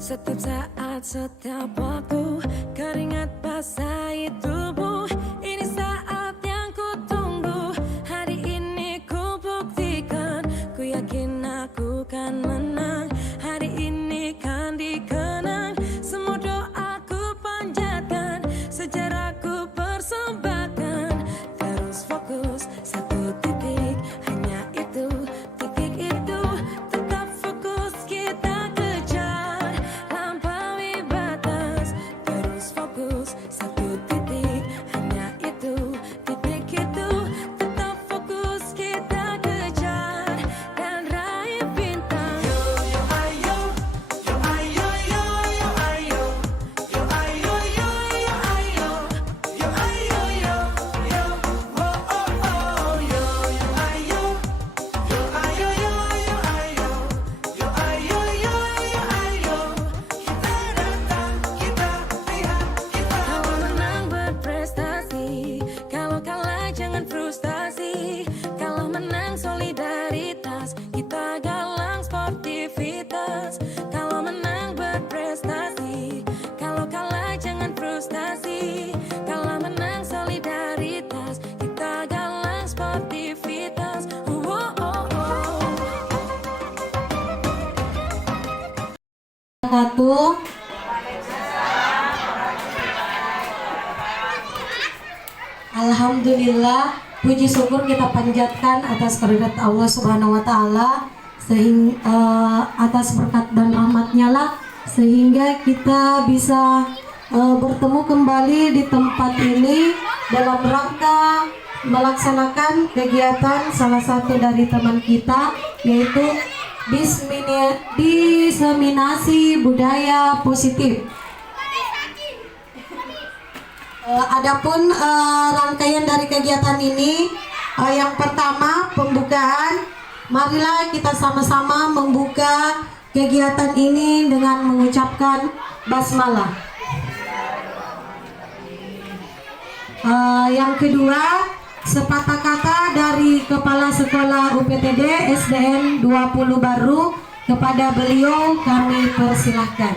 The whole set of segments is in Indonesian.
Setiap saat, setiap waktu, keringat basahi tubuh. Ini saat yang ku tunggu. Hari ini ku buktikan. Ku yakin aku kan menang. Hari ini kan dikenang. Semua doaku panjatkan, sejarahku persembahkan. Terus fokus, satu titik, hanya itu, titik itu. Tetap fokus, kita kejar, lampaui batas. Terus fokus, satu titik, hanya itu, titik itu. Tetap fokus, kita kejar, dan raih bintang. Yo yo ayo, yo ayo yo yo ayo, yo ayo yo yo ayo, yo ayo yo yo, oh oh oh, yo yo ayo, yo ayo yo yo ayo, yo ayo yo yo ayo. Kita datang, kita lihat, kita. Kalau menang berprestasi, kalau kalah jangan frustasi. Kalau menang solidaritas, kita galang sportivitas. Kalau menang berprestasi, kalau kalah jangan frustasi. Kalau menang solidaritas, kita galang sportivitas. Satu. Alhamdulillah, puji syukur kita panjatkan atas kehadirat Allah Subhanahu wa taala, sehingga atas berkat dan rahmatnya lah sehingga kita bisa bertemu kembali di tempat ini dalam rangka melaksanakan kegiatan salah satu dari teman kita, yaitu diseminasi budaya positif. Adapun rangkaian dari kegiatan ini, yang pertama pembukaan. Marilah kita sama-sama membuka kegiatan ini dengan mengucapkan basmalah. Yang kedua, sepatah kata dari Kepala Sekolah UPTD SDN 20 Baru, kepada beliau kami persilahkan.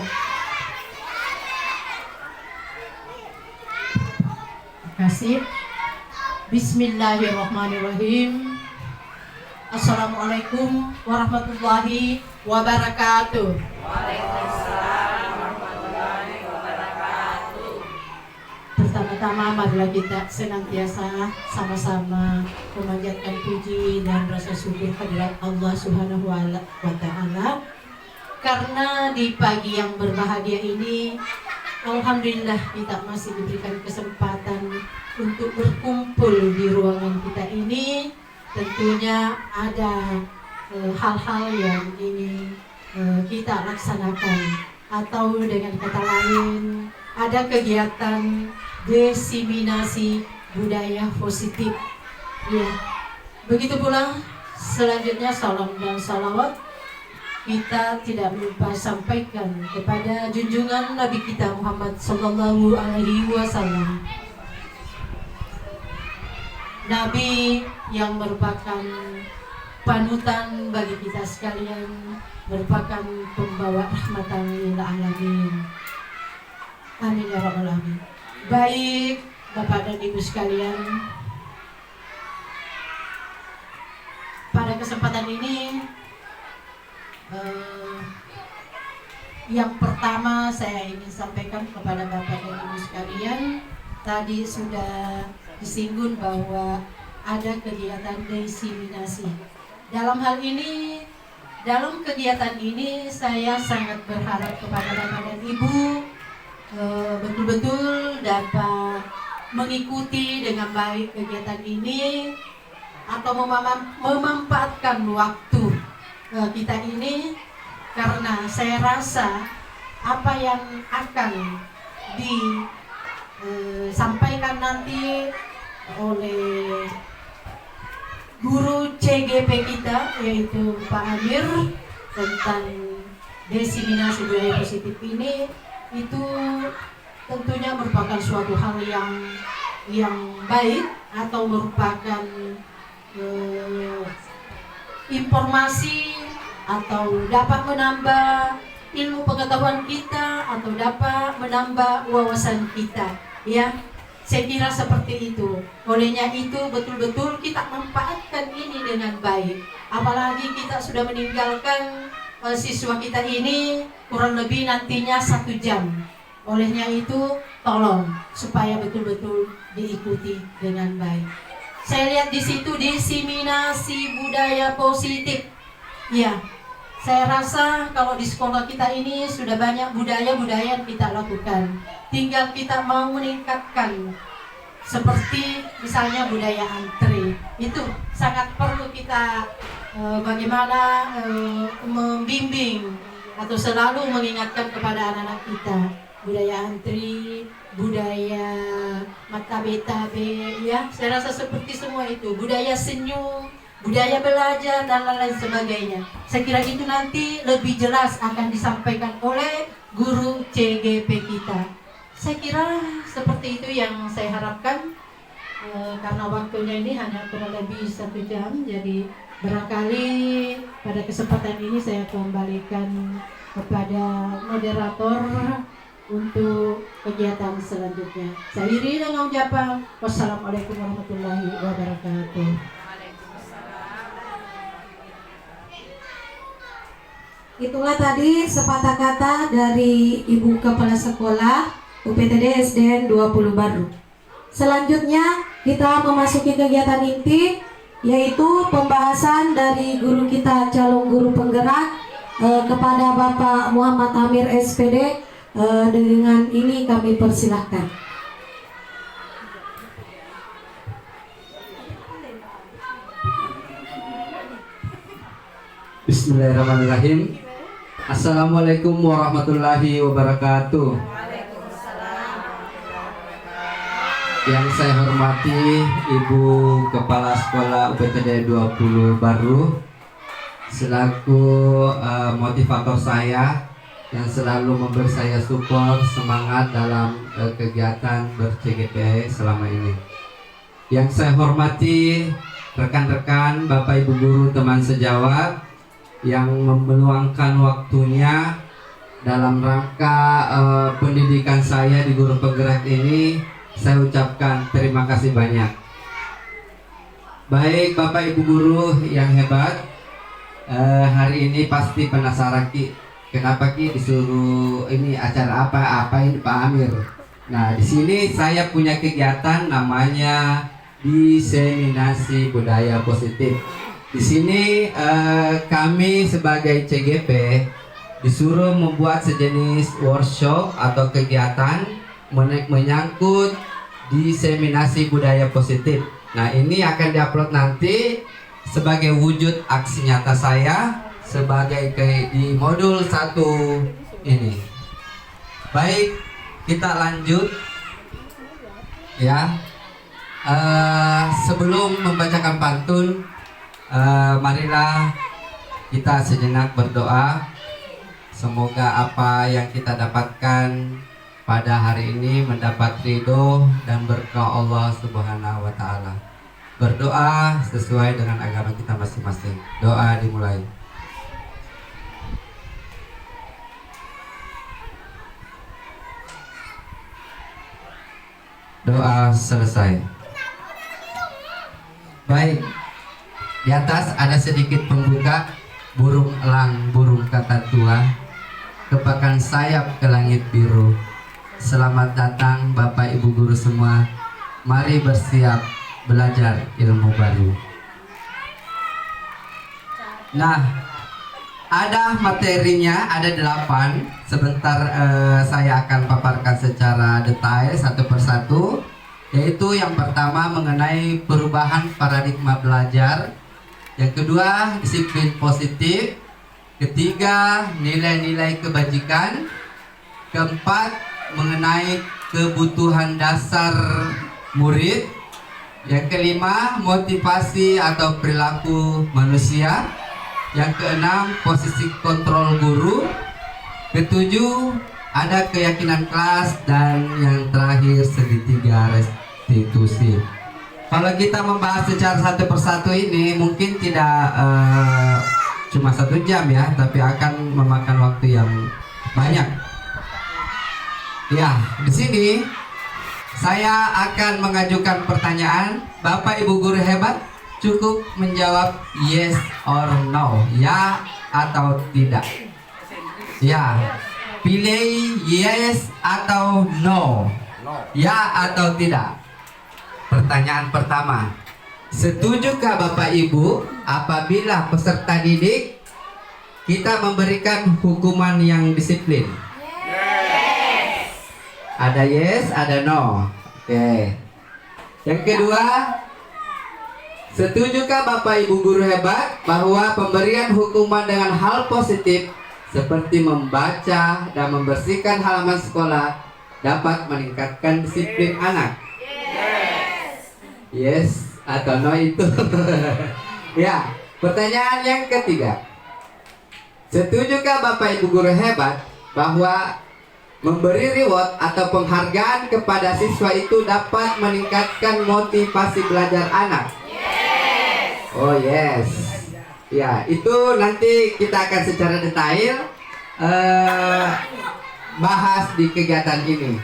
Terima kasih. Bismillahirrahmanirrahim. Assalamualaikum warahmatullahi wabarakatuh. Waalaikumsalam warahmatullahi wabarakatuh. Pertama-tama marilah kita senantiasa sama-sama memanjatkan puji dan rasa syukur kehadirat Allah Subhanahu wa taala, karena di pagi yang berbahagia ini alhamdulillah kita masih diberikan kesempatan untuk berkumpul di ruangan kita ini. Tentunya ada hal-hal yang ingin kita laksanakan, atau dengan kata lain ada kegiatan diseminasi budaya positif. Ya, begitu pula selanjutnya salam dan salawat kita tidak lupa sampaikan kepada junjungan Nabi kita Muhammad Sallallahu Alaihi Wasallam, Nabi yang merupakan panutan bagi kita sekalian, merupakan pembawa rahmatan lil alamin. Amin ya rabbal alamin. Baik Bapak dan Ibu sekalian, pada kesempatan ini yang pertama saya ingin sampaikan kepada Bapak dan Ibu sekalian, tadi sudah disinggung bahwa ada kegiatan diseminasi. Dalam hal ini, dalam kegiatan ini saya sangat berharap kepada Bapak dan Ibu betul-betul dapat mengikuti dengan baik kegiatan ini, atau memanfaatkan waktu kita ini, karena saya rasa apa yang akan disampaikan nanti oleh guru CGP kita, yaitu Pak Amir, tentang diseminasi budaya positif ini, itu tentunya merupakan suatu hal yang baik, atau merupakan informasi, atau dapat menambah ilmu pengetahuan kita atau dapat menambah wawasan kita, ya. Saya kira seperti itu. Olehnya itu betul-betul kita manfaatkan ini dengan baik. Apalagi kita sudah meninggalkan siswa kita ini kurang lebih nantinya 1 jam. Olehnya itu tolong supaya betul-betul diikuti dengan baik. Saya lihat di situ diseminasi budaya positif. Ya, saya rasa kalau di sekolah kita ini sudah banyak budaya-budaya yang kita lakukan. Tinggal kita mau meningkatkan. Seperti misalnya budaya antre. Itu sangat perlu kita bagaimana membimbing atau selalu mengingatkan kepada anak-anak kita. Budaya antri, budaya matabe-tabe, ya, saya rasa seperti semua itu. Budaya senyum, budaya belajar, dan lain-lain sebagainya. Saya kira itu nanti lebih jelas akan disampaikan oleh guru CGP kita. Saya kira seperti itu yang saya harapkan. Karena waktunya ini hanya kurang lebih 1 jam, jadi barangkali pada kesempatan ini saya kembalikan kepada moderator untuk kegiatan selanjutnya. Saya akhiri dengan ucapan wassalamualaikum warahmatullahi wabarakatuh. Itulah tadi sepatah kata dari Ibu Kepala Sekolah UPTD SDN 20 Baru. Selanjutnya kita memasuki kegiatan inti, yaitu pembahasan dari guru kita calon guru penggerak kepada Bapak Muhammad Amir SPD. Dengan ini kami persilahkan. Bismillahirrahmanirrahim. Assalamualaikum warahmatullahi wabarakatuh. Yang saya hormati Ibu Kepala Sekolah UPTD 20 Baru, selaku motivator saya yang selalu memberi saya support semangat dalam kegiatan ber-CGP selama ini. Yang saya hormati rekan-rekan, Bapak Ibu guru, teman sejawat yang meluangkan waktunya dalam rangka pendidikan saya di guru penggerak ini, saya ucapkan terima kasih banyak. Baik Bapak Ibu guru yang hebat, hari ini pasti penasaran Ki, kenapa Ki disuruh ini acara apa ini Pak Amir. Nah, di sini saya punya kegiatan namanya diseminasi budaya positif. Di sini kami sebagai CGP disuruh membuat sejenis workshop atau kegiatan menyangkut diseminasi budaya positif. Nah, ini akan diupload nanti sebagai wujud aksi nyata saya sebagai di modul 1 ini. Baik, kita lanjut ya. Sebelum membacakan pantun, marilah kita sejenak berdoa. Semoga apa yang kita dapatkan pada hari ini mendapat ridho dan berkah Allah Subhanahu wa Ta'ala. Berdoa sesuai dengan agama kita masing-masing. Doa dimulai. Doa selesai. Baik, di atas ada sedikit pembuka. Burung elang, burung kata tua, kepakan sayap ke langit biru. Selamat datang Bapak Ibu guru semua. Mari bersiap belajar ilmu baru. Nah, ada materinya, ada 8. Sebentar saya akan paparkan secara detail satu persatu. Yaitu yang pertama mengenai perubahan paradigma belajar. Yang kedua, disiplin positif. Ketiga, nilai-nilai kebajikan. Keempat, mengenai kebutuhan dasar murid. Yang kelima, motivasi atau perilaku manusia. Yang keenam, posisi kontrol guru. Ketujuh, ada keyakinan kelas. Dan yang terakhir, segitiga restitusi. Kalau kita membahas secara satu persatu ini mungkin tidak cuma 1 jam ya, tapi akan memakan waktu yang banyak. Ya, di sini saya akan mengajukan pertanyaan. Bapak Ibu guru hebat cukup menjawab yes or no, ya atau tidak. Ya, pilih yes atau no, ya atau tidak. Pertanyaan pertama, setujukah Bapak Ibu apabila peserta didik kita memberikan hukuman yang disiplin? Ada yes, ada no. Oke. Yang kedua, setujukah Bapak Ibu guru hebat bahwa pemberian hukuman dengan hal positif seperti membaca dan membersihkan halaman sekolah dapat meningkatkan disiplin anak? Yes atau no itu. Ya, pertanyaan yang ketiga. Setujukah Bapak Ibu guru hebat bahwa memberi reward atau penghargaan kepada siswa itu dapat meningkatkan motivasi belajar anak? Oh yes. Ya, itu nanti kita akan secara detail bahas di kegiatan ini.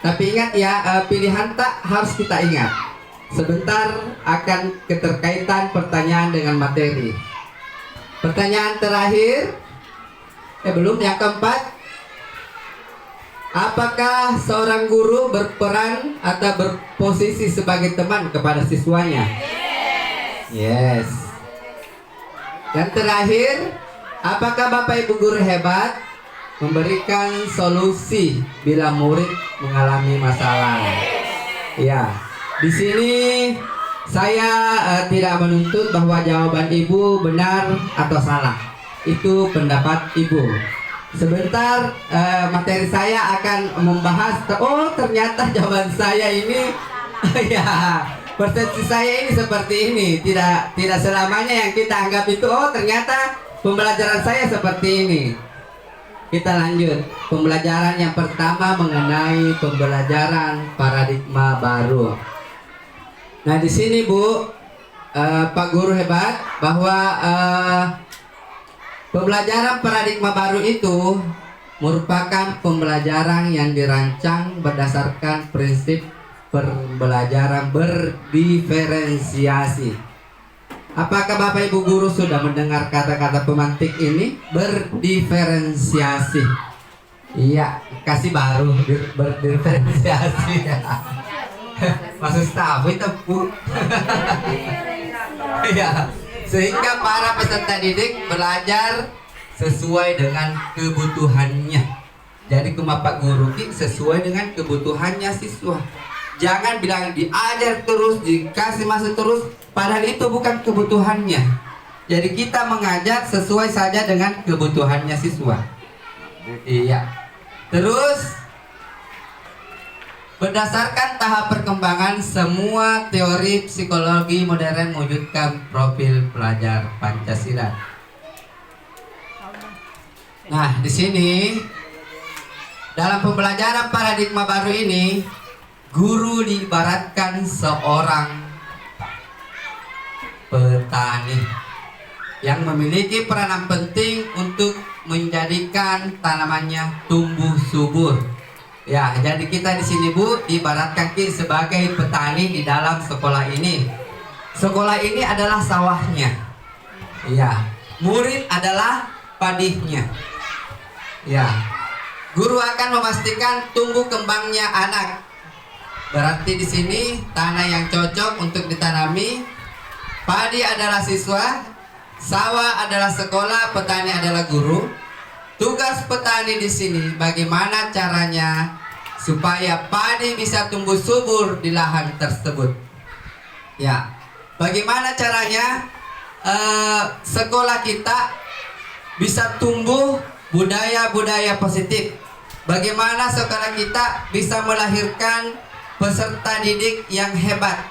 Tapi ingat ya, pilihan tak harus kita ingat. Sebentar akan keterkaitan pertanyaan dengan materi. Pertanyaan terakhir, belum, yang keempat. Apakah seorang guru berperan atau berposisi sebagai teman kepada siswanya? Yes. Dan terakhir, apakah Bapak Ibu guru hebat memberikan solusi bila murid mengalami masalah? Ya, di sini saya tidak menuntut bahwa jawaban Ibu benar atau salah. Itu pendapat Ibu. Sebentar materi saya akan membahas. Oh, ternyata jawaban saya ini ya, persepsi saya ini seperti ini. Tidak selamanya yang kita anggap itu. Oh, ternyata pembelajaran saya seperti ini. Kita lanjut. Pembelajaran yang pertama mengenai pembelajaran paradigma baru. Nah, di sini Bu, Pak guru hebat, bahwa pembelajaran paradigma baru itu merupakan pembelajaran yang dirancang berdasarkan prinsip pembelajaran berdiferensiasi. Apakah Bapak Ibu guru sudah mendengar kata-kata pemantik ini? Berdiferensiasi. Iya, kasih baru berdiferensiasi. Maksud staf itu Bu. Iya. Sehingga para peserta didik belajar sesuai dengan kebutuhannya. Jadi Pak guru sesuai dengan kebutuhannya siswa. Jangan bilang diajar terus, dikasih masuk terus, padahal itu bukan kebutuhannya. Jadi kita mengajar sesuai saja dengan kebutuhannya siswa. Iya. Terus berdasarkan tahap perkembangan, semua teori psikologi modern mewujudkan profil pelajar Pancasila. Nah, di sini dalam pembelajaran paradigma baru ini, guru diibaratkan seorang petani yang memiliki peranan penting untuk menjadikan tanamannya tumbuh subur. Ya, jadi kita di sini Bu diibaratkan sebagai petani di dalam sekolah ini. Sekolah ini adalah sawahnya. Ya, murid adalah padihnya. Ya, guru akan memastikan tumbuh kembangnya anak. Berarti di sini tanah yang cocok untuk ditanami. Padi adalah siswa, sawah adalah sekolah, petani adalah guru. Tugas petani di sini bagaimana caranya supaya padi bisa tumbuh subur di lahan tersebut. Ya, bagaimana caranya sekolah kita bisa tumbuh budaya-budaya positif. Bagaimana sekolah kita bisa melahirkan peserta didik yang hebat.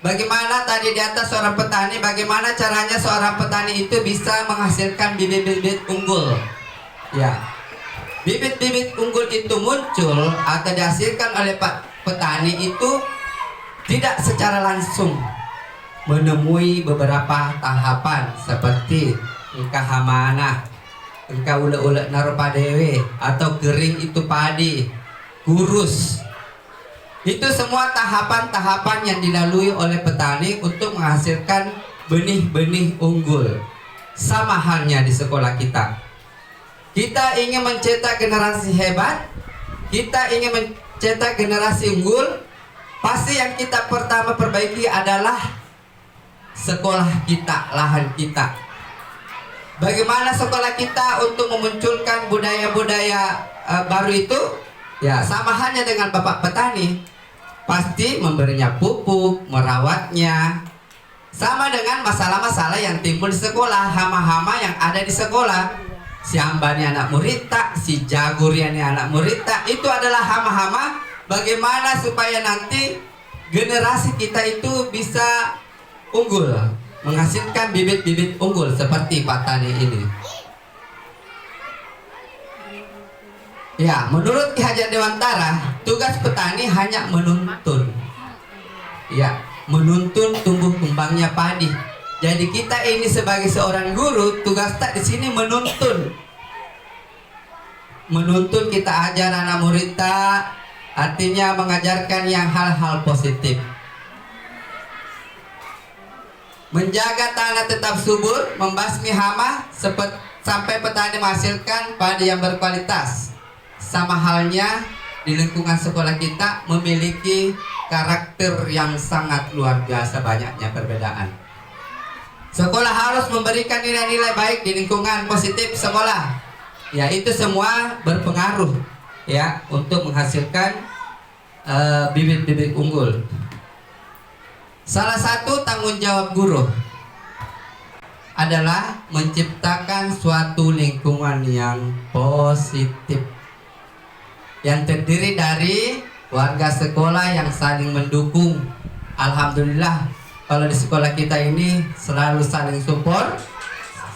Bagaimana tadi di atas seorang petani, bagaimana caranya seorang petani itu bisa menghasilkan bibit-bibit unggul. Ya, bibit-bibit unggul itu muncul atau dihasilkan oleh petani itu tidak secara langsung, menemui beberapa tahapan seperti nikah amanah, engkau ulek-ulek naruh padewe atau kering itu padi, kurus. Itu semua tahapan-tahapan yang dilalui oleh petani untuk menghasilkan benih-benih unggul. Sama halnya di sekolah kita. Kita ingin mencetak generasi hebat, kita ingin mencetak generasi unggul, pasti yang kita pertama perbaiki adalah sekolah kita, lahan kita. Bagaimana sekolah kita untuk memunculkan budaya-budaya baru itu? Ya, sama halnya dengan bapak petani, pasti memberinya pupuk, merawatnya. Sama dengan masalah-masalah yang timbul di sekolah, hama-hama yang ada di sekolah. Si hambani anak murita, si jaguriani anak murita, itu adalah hama-hama. Bagaimana supaya nanti generasi kita itu bisa unggul, menghasilkan bibit-bibit unggul seperti petani ini. Ya, menurut Ki Hajar Dewantara, tugas petani hanya menuntun. Ya, menuntun tumbuh kembangnya padi. Jadi kita ini sebagai seorang guru, tugas tak di sini menuntun. Menuntun kita ajar anak murid tak, artinya mengajarkan yang hal-hal positif. Menjaga tanah tetap subur, membasmi hama sampai petani menghasilkan padi yang berkualitas. Sama halnya di lingkungan sekolah kita memiliki karakter yang sangat luar biasa banyaknya perbedaan. Sekolah harus memberikan nilai-nilai baik di lingkungan positif sekolah. Ya, itu semua berpengaruh ya untuk menghasilkan bibit-bibit unggul. Salah satu tanggung jawab guru adalah menciptakan suatu lingkungan yang positif, yang terdiri dari warga sekolah yang saling mendukung. Alhamdulillah, kalau di sekolah kita ini selalu saling support,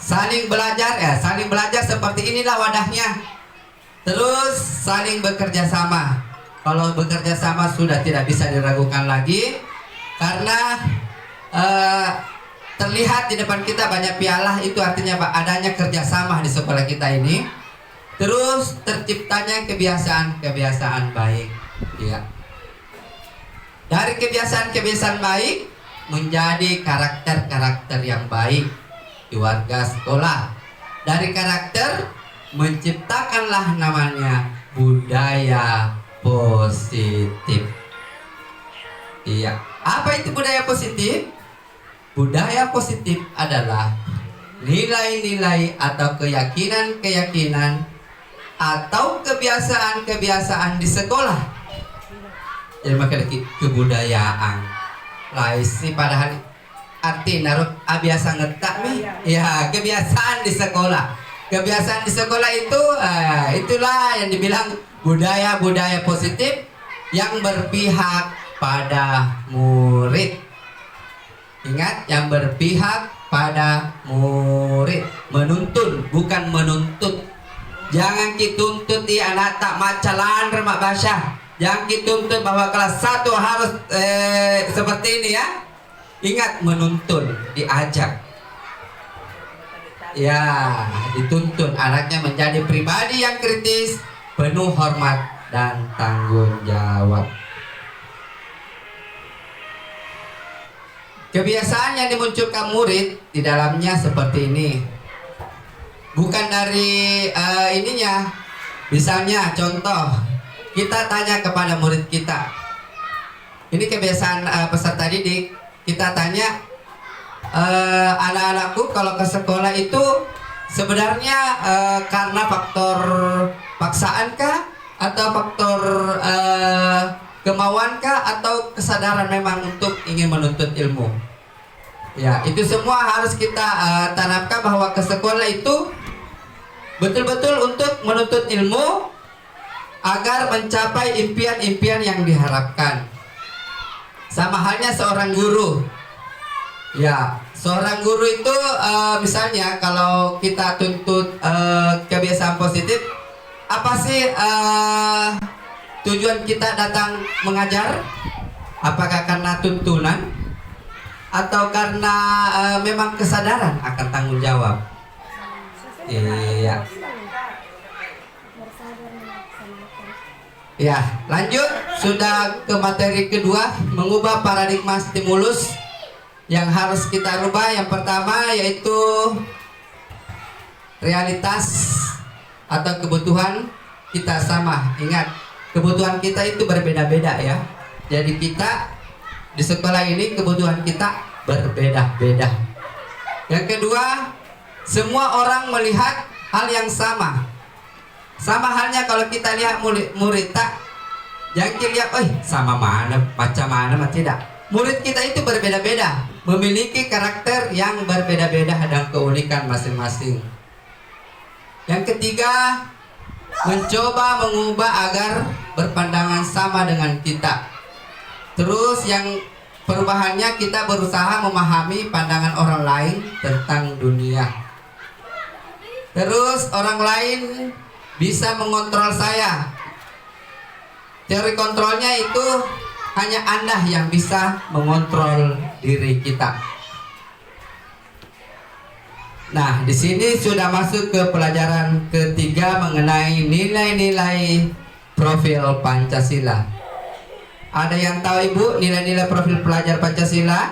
saling belajar, saling belajar seperti inilah wadahnya. Terus saling bekerja sama. Kalau bekerja sama sudah tidak bisa diragukan lagi, karena terlihat di depan kita banyak piala, itu artinya adanya kerjasama di sekolah kita ini. Terus terciptanya kebiasaan-kebiasaan baik, ya. Dari kebiasaan-kebiasaan baik menjadi karakter-karakter yang baik di warga sekolah. Dari karakter menciptakanlah namanya budaya positif. Iya. Apa itu budaya positif? Budaya positif adalah nilai-nilai atau keyakinan-keyakinan atau kebiasaan-kebiasaan di sekolah. Jadi makanya kebudayaan. Lah isi padahal arti naruh biasa ngetak nih. Ya, kebiasaan di sekolah. Kebiasaan di sekolah itu itulah yang dibilang budaya-budaya positif yang berpihak pada murid. Ingat, yang berpihak pada murid, menuntun bukan menuntut. Jangan dituntut di anak tak macalan remak basah. Jangan dituntut bahwa kelas 1 harus seperti ini ya. Ingat, menuntun, diajak. Ya, dituntun anaknya menjadi pribadi yang kritis, penuh hormat dan tanggung jawab. Kebiasaan yang dimunculkan murid di dalamnya seperti ini. Bukan dari ininya. Misalnya contoh, kita tanya kepada murid kita. Ini kebiasaan peserta didik. Kita tanya, anak-anakku kalau ke sekolah itu sebenarnya karena faktor paksaankah atau faktor kemauankah atau kesadaran memang untuk ingin menuntut ilmu? Ya, itu semua harus kita tanamkan bahwa ke sekolah itu betul-betul untuk menuntut ilmu agar mencapai impian-impian yang diharapkan. Sama halnya seorang guru. Ya, seorang guru itu misalnya kalau kita tuntut kebiasaan positif, apa sih tujuan kita datang mengajar? Apakah karena tuntunan atau karena memang kesadaran akan tanggung jawab? Iya. Ya, lanjut sudah ke materi kedua, mengubah paradigma stimulus yang harus kita rubah. Yang pertama yaitu realitas atau kebutuhan kita sama. Ingat, kebutuhan kita itu berbeda-beda ya. Jadi kita di sekolah ini kebutuhan kita berbeda-beda. Yang kedua, semua orang melihat hal yang sama. Sama halnya kalau kita lihat murid tak, jangan kita lihat, sama mana, macam mana, tidak. Murid kita itu berbeda-beda, memiliki karakter yang berbeda-beda dan keunikan masing-masing. Yang ketiga, mencoba mengubah agar berpandangan sama dengan kita. Terus yang perubahannya kita berusaha memahami pandangan orang lain tentang dunia. Terus orang lain bisa mengontrol saya. Teori kontrolnya itu hanya Anda yang bisa mengontrol diri kita. Nah, di sini sudah masuk ke pelajaran ketiga mengenai nilai-nilai profil Pancasila. Ada yang tahu Ibu nilai-nilai profil pelajar Pancasila?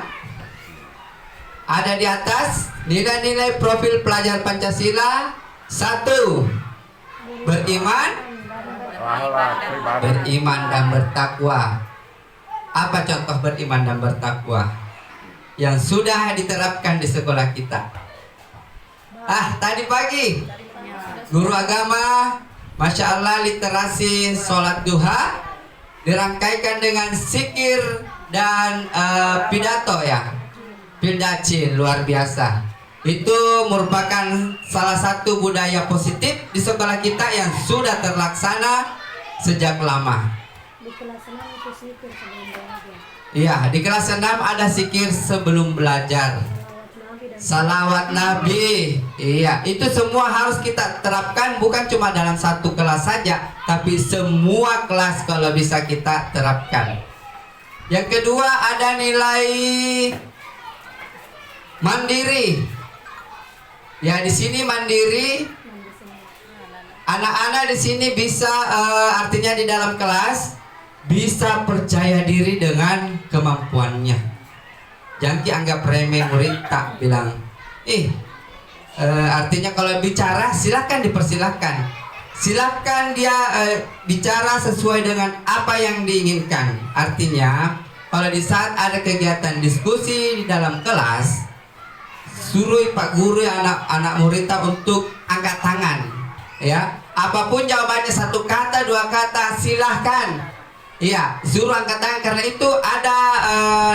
Ada di atas nilai-nilai profil pelajar Pancasila. 1. Beriman dan bertakwa. Apa contoh beriman dan bertakwa yang sudah diterapkan di sekolah kita? Tadi pagi guru agama, Masya Allah, literasi sholat duha dirangkaikan dengan zikir dan pidato ya. Pildacin luar biasa. Itu merupakan salah satu budaya positif di sekolah kita yang sudah terlaksana sejak lama. Di kelas 6 itu zikir sebelum belajar. Iya, di kelas 6 ada zikir sebelum belajar. Salawat Nabi. Iya, itu semua harus kita terapkan, bukan cuma dalam satu kelas saja, tapi semua kelas kalau bisa kita terapkan. Yang kedua ada nilai mandiri. Ya, di sini mandiri. Anak-anak di sini bisa artinya di dalam kelas bisa percaya diri dengan kemampuannya. Jangan dianggap remeh murid tak bilang, artinya kalau bicara silakan dipersilahkan. Silakan dia bicara sesuai dengan apa yang diinginkan. Artinya kalau di saat ada kegiatan diskusi di dalam kelas, suruh Pak Guru anak-anak murid untuk angkat tangan, ya. Apapun jawabannya, 1 kata, 2 kata, silahkan. Iya, suruh angkat tangan, karena itu ada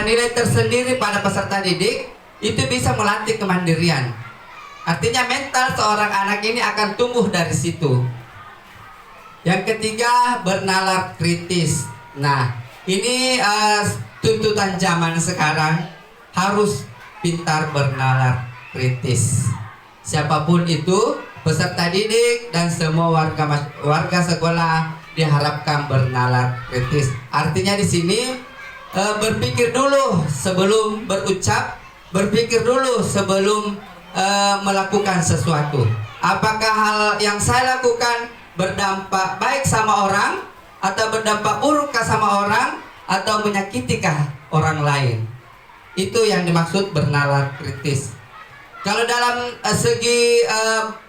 nilai tersendiri pada peserta didik. Itu bisa melatih kemandirian. Artinya mental seorang anak ini akan tumbuh dari situ. Yang ketiga, bernalar kritis. Nah, ini tuntutan zaman sekarang, harus pintar bernalar kritis. Siapapun itu, peserta didik dan semua warga sekolah diharapkan bernalar kritis. Artinya di sini berpikir dulu sebelum berucap, berpikir dulu sebelum melakukan sesuatu. Apakah hal yang saya lakukan berdampak baik sama orang, atau berdampak buruk sama orang, atau menyakitikah orang lain? Itu yang dimaksud bernalar kritis. Kalau dalam segi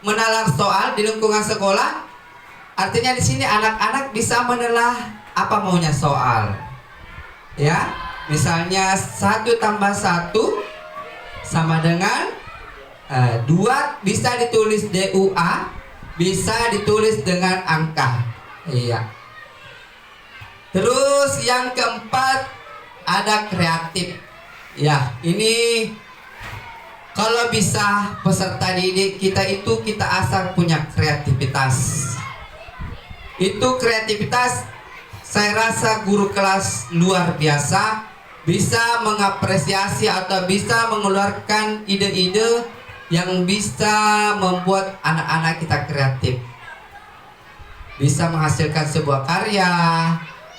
menalar soal di lingkungan sekolah, artinya di sini anak-anak bisa menelah apa maunya soal. Ya, misalnya 1 tambah 1 sama dengan 2, bisa ditulis DUA, bisa ditulis dengan angka. Iya. Terus yang keempat ada kreatif. Ya, ini kalau bisa peserta didik kita itu kita asal punya kreativitas. Itu kreativitas, saya rasa guru kelas luar biasa bisa mengapresiasi atau bisa mengeluarkan ide-ide yang bisa membuat anak-anak kita kreatif. Bisa menghasilkan sebuah karya,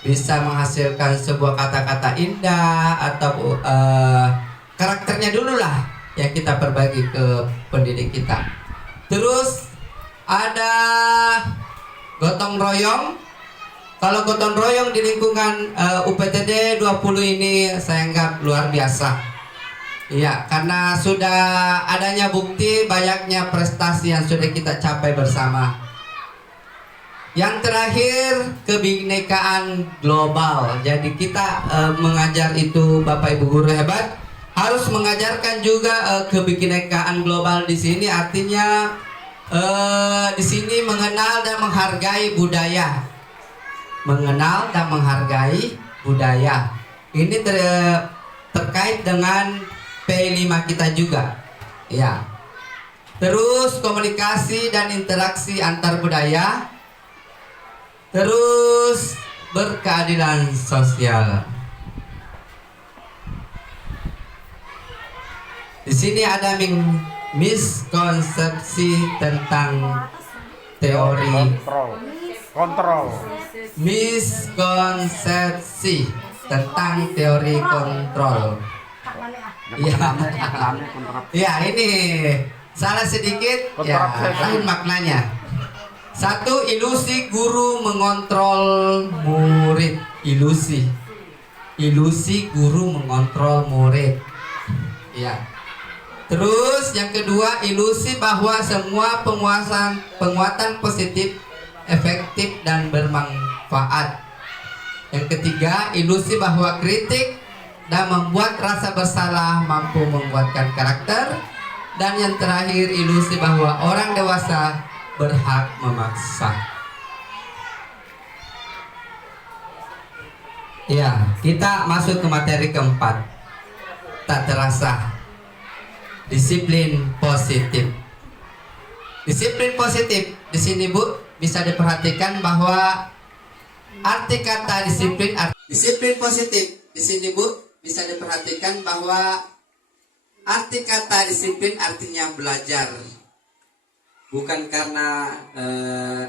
bisa menghasilkan sebuah kata-kata indah, atau karakternya dulu lah yang kita berbagi ke pendidik kita. Terus ada gotong royong. Kalau gotong royong di lingkungan UPTD 20 ini saya anggap luar biasa. Iya, karena sudah adanya bukti banyaknya prestasi yang sudah kita capai bersama. Yang terakhir, kebinekaan global. Jadi kita mengajar itu, Bapak Ibu guru hebat, harus mengajarkan juga kebinekaan global di sini. Artinya di sini mengenal dan menghargai budaya. Mengenal dan menghargai budaya. Ini terkait dengan P5 kita juga. Ya. Terus komunikasi dan interaksi antar budaya. Terus berkeadilan sosial. Di sini ada miskonsepsi tentang teori kontrol. Miskonsepsi tentang teori kontrol. Ya, ini salah sedikit ya, lain maknanya. Satu, ilusi guru mengontrol murid. Ilusi guru mengontrol murid. Ya. Terus yang kedua, ilusi bahwa semua penguatan positif efektif dan bermanfaat. Yang ketiga, ilusi bahwa kritik dan membuat rasa bersalah mampu menguatkan karakter. Dan yang terakhir, ilusi bahwa orang dewasa berhak memaksa. Ya, kita masuk ke materi keempat. Tak terasa. Disiplin positif. Disiplin positif di sini, Bu, bisa diperhatikan bahwa arti kata disiplin positif di sini, Bu, bisa diperhatikan bahwa arti kata disiplin artinya belajar. Bukan karena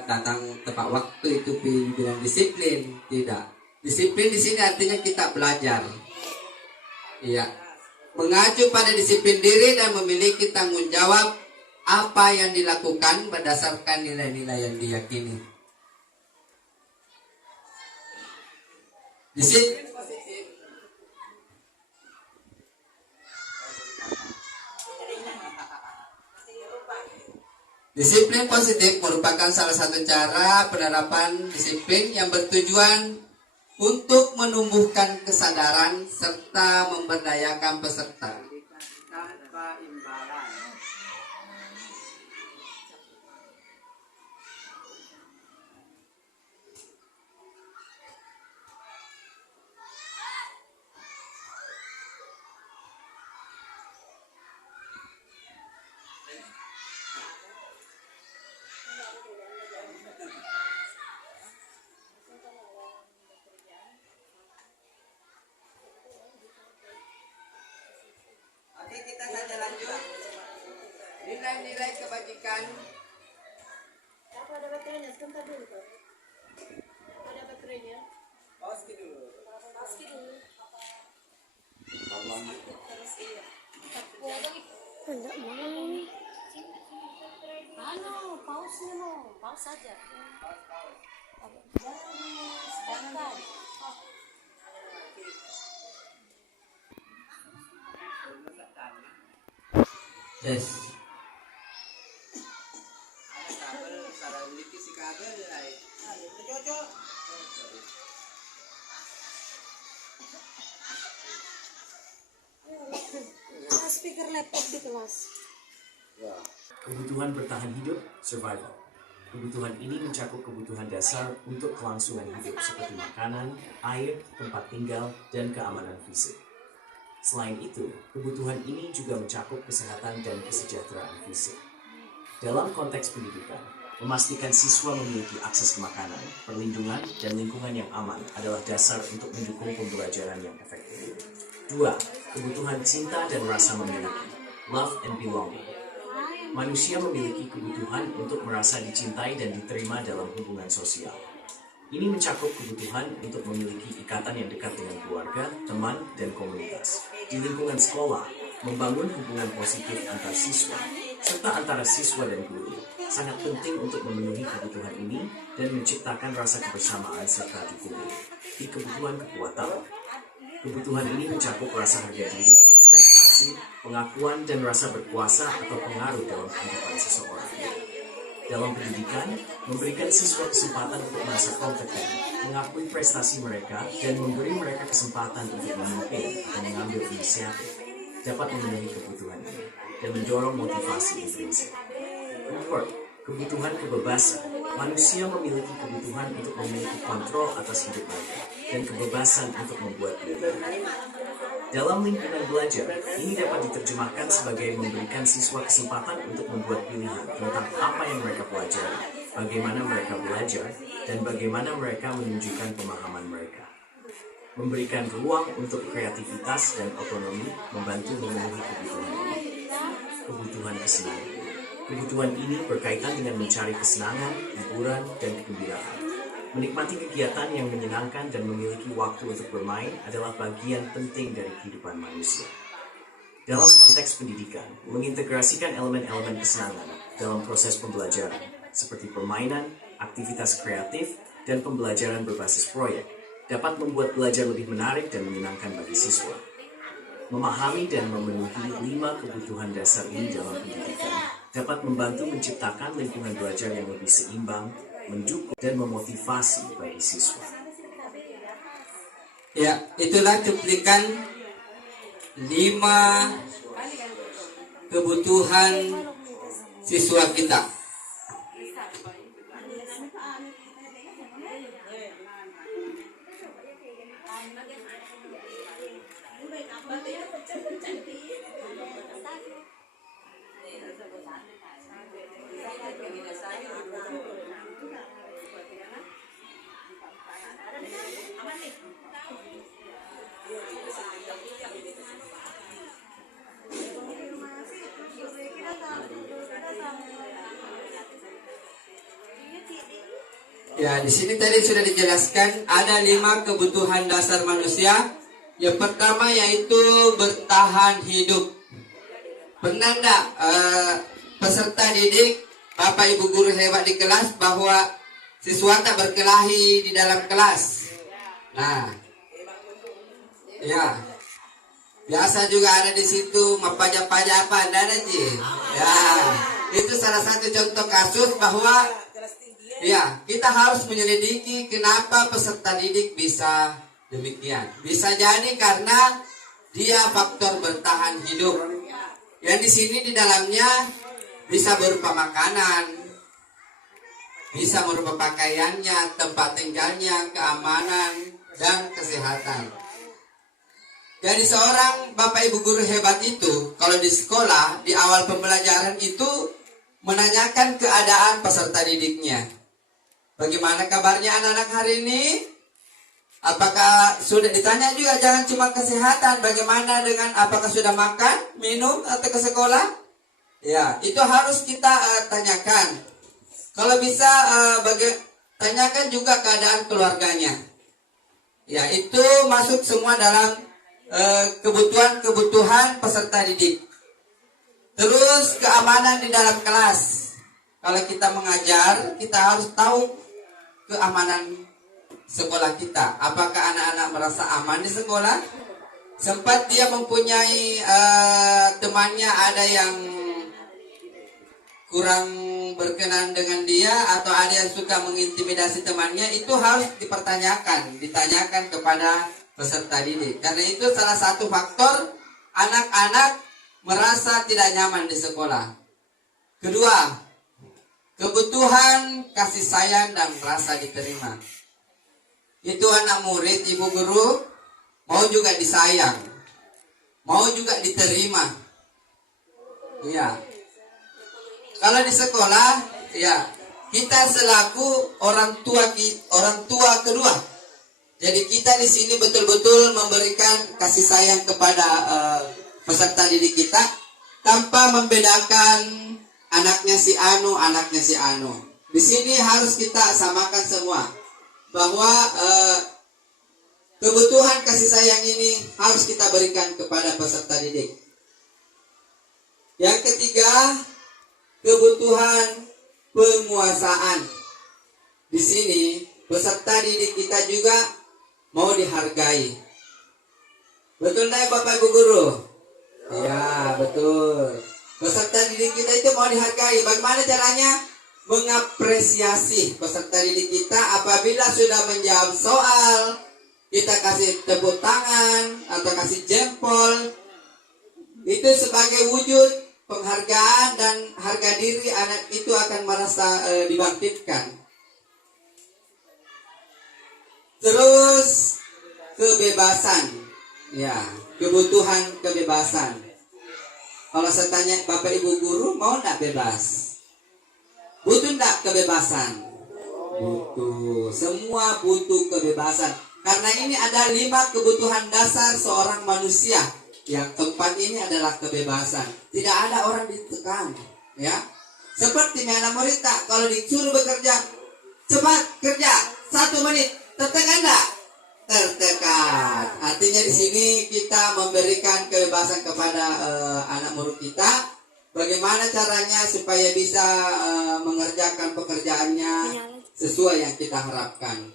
datang tepat waktu itu bilang disiplin, tidak. Disiplin di sini artinya kita belajar. Iya. Mengacu pada disiplin diri dan memiliki tanggung jawab apa yang dilakukan berdasarkan nilai-nilai yang diyakini. Disiplin positif. Disiplin positif merupakan salah satu cara penerapan disiplin yang bertujuan untuk menumbuhkan kesadaran serta memberdayakan peserta. Tanpa imbalan. Oke, kita saja lanjut. Nilai-nilai kebajikan. Apa ada baterainya? Sebentar dulu, Pak. Ada baterainya? Pause dulu. Pause dulu. Enggak mau. Pause dulu. Pause saja. Sebentar. Yes. Ada kabel, salah miliki si kabel lain. Cocok. Speaker laptop di kelas. Kebutuhan bertahan hidup, survival. Kebutuhan ini mencakup kebutuhan dasar untuk kelangsungan hidup seperti makanan, air, tempat tinggal, dan keamanan fisik. Selain itu, kebutuhan ini juga mencakup kesehatan dan kesejahteraan fisik. Dalam konteks pendidikan, memastikan siswa memiliki akses ke makanan, perlindungan, dan lingkungan yang aman adalah dasar untuk mendukung pembelajaran yang efektif. 2. Kebutuhan cinta dan rasa memiliki, love and belonging. Manusia memiliki kebutuhan untuk merasa dicintai dan diterima dalam hubungan sosial. Ini mencakup kebutuhan untuk memiliki ikatan yang dekat dengan keluarga, teman, dan komunitas. Di lingkungan sekolah, membangun hubungan positif antar siswa, serta antara siswa dan guru, sangat penting untuk memenuhi kebutuhan ini dan menciptakan rasa kebersamaan serta dukungan. Di kebutuhan kekuatan, kebutuhan ini mencakup rasa harga diri, prestasi, pengakuan, dan rasa berkuasa atau pengaruh dalam kehidupan seseorang. Dalam pendidikan, memberikan siswa kesempatan untuk merasa kompeten, mengakui prestasi mereka, dan memberi mereka kesempatan untuk memimpin dan mengambil inisiatif, dapat memenuhi kebutuhan ini dan mendorong motivasi intrinsik. Nomor, kebutuhan kebebasan. Manusia memiliki kebutuhan untuk memiliki kontrol atas hidup mereka dan kebebasan untuk membuat pilihan. Dalam lingkungan belajar, ini dapat diterjemahkan sebagai memberikan siswa kesempatan untuk membuat pilihan tentang apa yang mereka pelajari, bagaimana mereka belajar, dan bagaimana mereka menunjukkan pemahaman mereka. Memberikan ruang untuk kreativitas dan otonomi membantu memenuhi kebutuhan ini. Kebutuhan kesenangan. Kebutuhan ini berkaitan dengan mencari kesenangan, hiburan, dan kegembiraan. Menikmati kegiatan yang menyenangkan dan memiliki waktu untuk bermain adalah bagian penting dari kehidupan manusia. Dalam konteks pendidikan, mengintegrasikan elemen-elemen kesenangan dalam proses pembelajaran, seperti permainan, aktivitas kreatif, dan pembelajaran berbasis proyek, dapat membuat belajar lebih menarik dan menyenangkan bagi siswa. Memahami dan memenuhi 5 kebutuhan dasar ini dalam pendidikan dapat membantu menciptakan lingkungan belajar yang lebih seimbang, mendukung dan memotivasi bagi siswa. Ya, itulah cuplikan 5 kebutuhan siswa kita. Ya, di sini tadi sudah dijelaskan ada 5 kebutuhan dasar manusia. Yang pertama yaitu bertahan hidup. Pernah enggak peserta didik, Bapak Ibu guru hebat di kelas bahwa siswa tak berkelahi di dalam kelas? Nah, ya, biasa juga ada di situ mapajak-pajak apa, ada sih. Ya, itu salah satu contoh kasus bahwa ya, kita harus menyelidiki kenapa peserta didik bisa demikian. Bisa jadi karena dia faktor bertahan hidup. Yang di sini di dalamnya bisa berupa makanan, bisa berupa pakaiannya, tempat tinggalnya, keamanan, dan kesehatan. Jadi seorang Bapak Ibu guru hebat itu, kalau di sekolah, di awal pembelajaran itu menanyakan keadaan peserta didiknya. Bagaimana kabarnya anak-anak hari ini? Apakah sudah ditanya juga, jangan cuma kesehatan, bagaimana dengan apakah sudah makan, minum, atau ke sekolah? Ya, itu harus kita tanyakan. Kalau bisa tanyakan juga keadaan keluarganya. Ya, itu masuk semua dalam kebutuhan peserta didik. Terus keamanan di dalam kelas. Kalau kita mengajar, kita harus tahu keamanan sekolah kita. Apakah anak-anak merasa aman di sekolah? Sempat dia mempunyai temannya ada yang kurang berkenan dengan dia, atau ada yang suka mengintimidasi temannya, itu harus ditanyakan kepada peserta didik. Karena itu salah satu faktor anak-anak merasa tidak nyaman di sekolah. Kedua, kebutuhan kasih sayang dan rasa diterima. Itu anak murid, ibu guru mau juga disayang, mau juga diterima. Ya, kalau di sekolah, ya kita selaku orang tua kedua. Jadi kita di sini betul-betul memberikan kasih sayang kepada peserta didik kita tanpa membedakan anaknya si Anu, anaknya si Anu. Di sini harus kita samakan semua bahwa kebutuhan kasih sayang ini harus kita berikan kepada peserta didik. Yang ketiga, kebutuhan penguasaan. Di sini peserta didik kita juga mau dihargai. Betul nggak Bapak Ibu Guru? Ya, betul. Peserta didik kita itu mau dihargai. Bagaimana caranya? Mengapresiasi peserta didik kita apabila sudah menjawab soal, kita kasih tepuk tangan atau kasih jempol. Itu sebagai wujud penghargaan dan harga diri anak itu akan merasa dibangkitkan. Terus kebebasan, ya, kebutuhan kebebasan. Kalau saya tanya Bapak Ibu Guru, mau enggak bebas? Butuh enggak kebebasan? Butuh. Semua butuh kebebasan. Karena ini ada 5 kebutuhan dasar seorang manusia. Yang keempat ini adalah kebebasan. Tidak ada orang ditekan, ya. Seperti Mana Morita, kalau disuruh bekerja, cepat kerja 1 menit. Tertekan enggak? Tertekan. Artinya di sini kita memberikan kebebasan kepada anak murid kita. Bagaimana caranya supaya bisa mengerjakan pekerjaannya sesuai yang kita harapkan.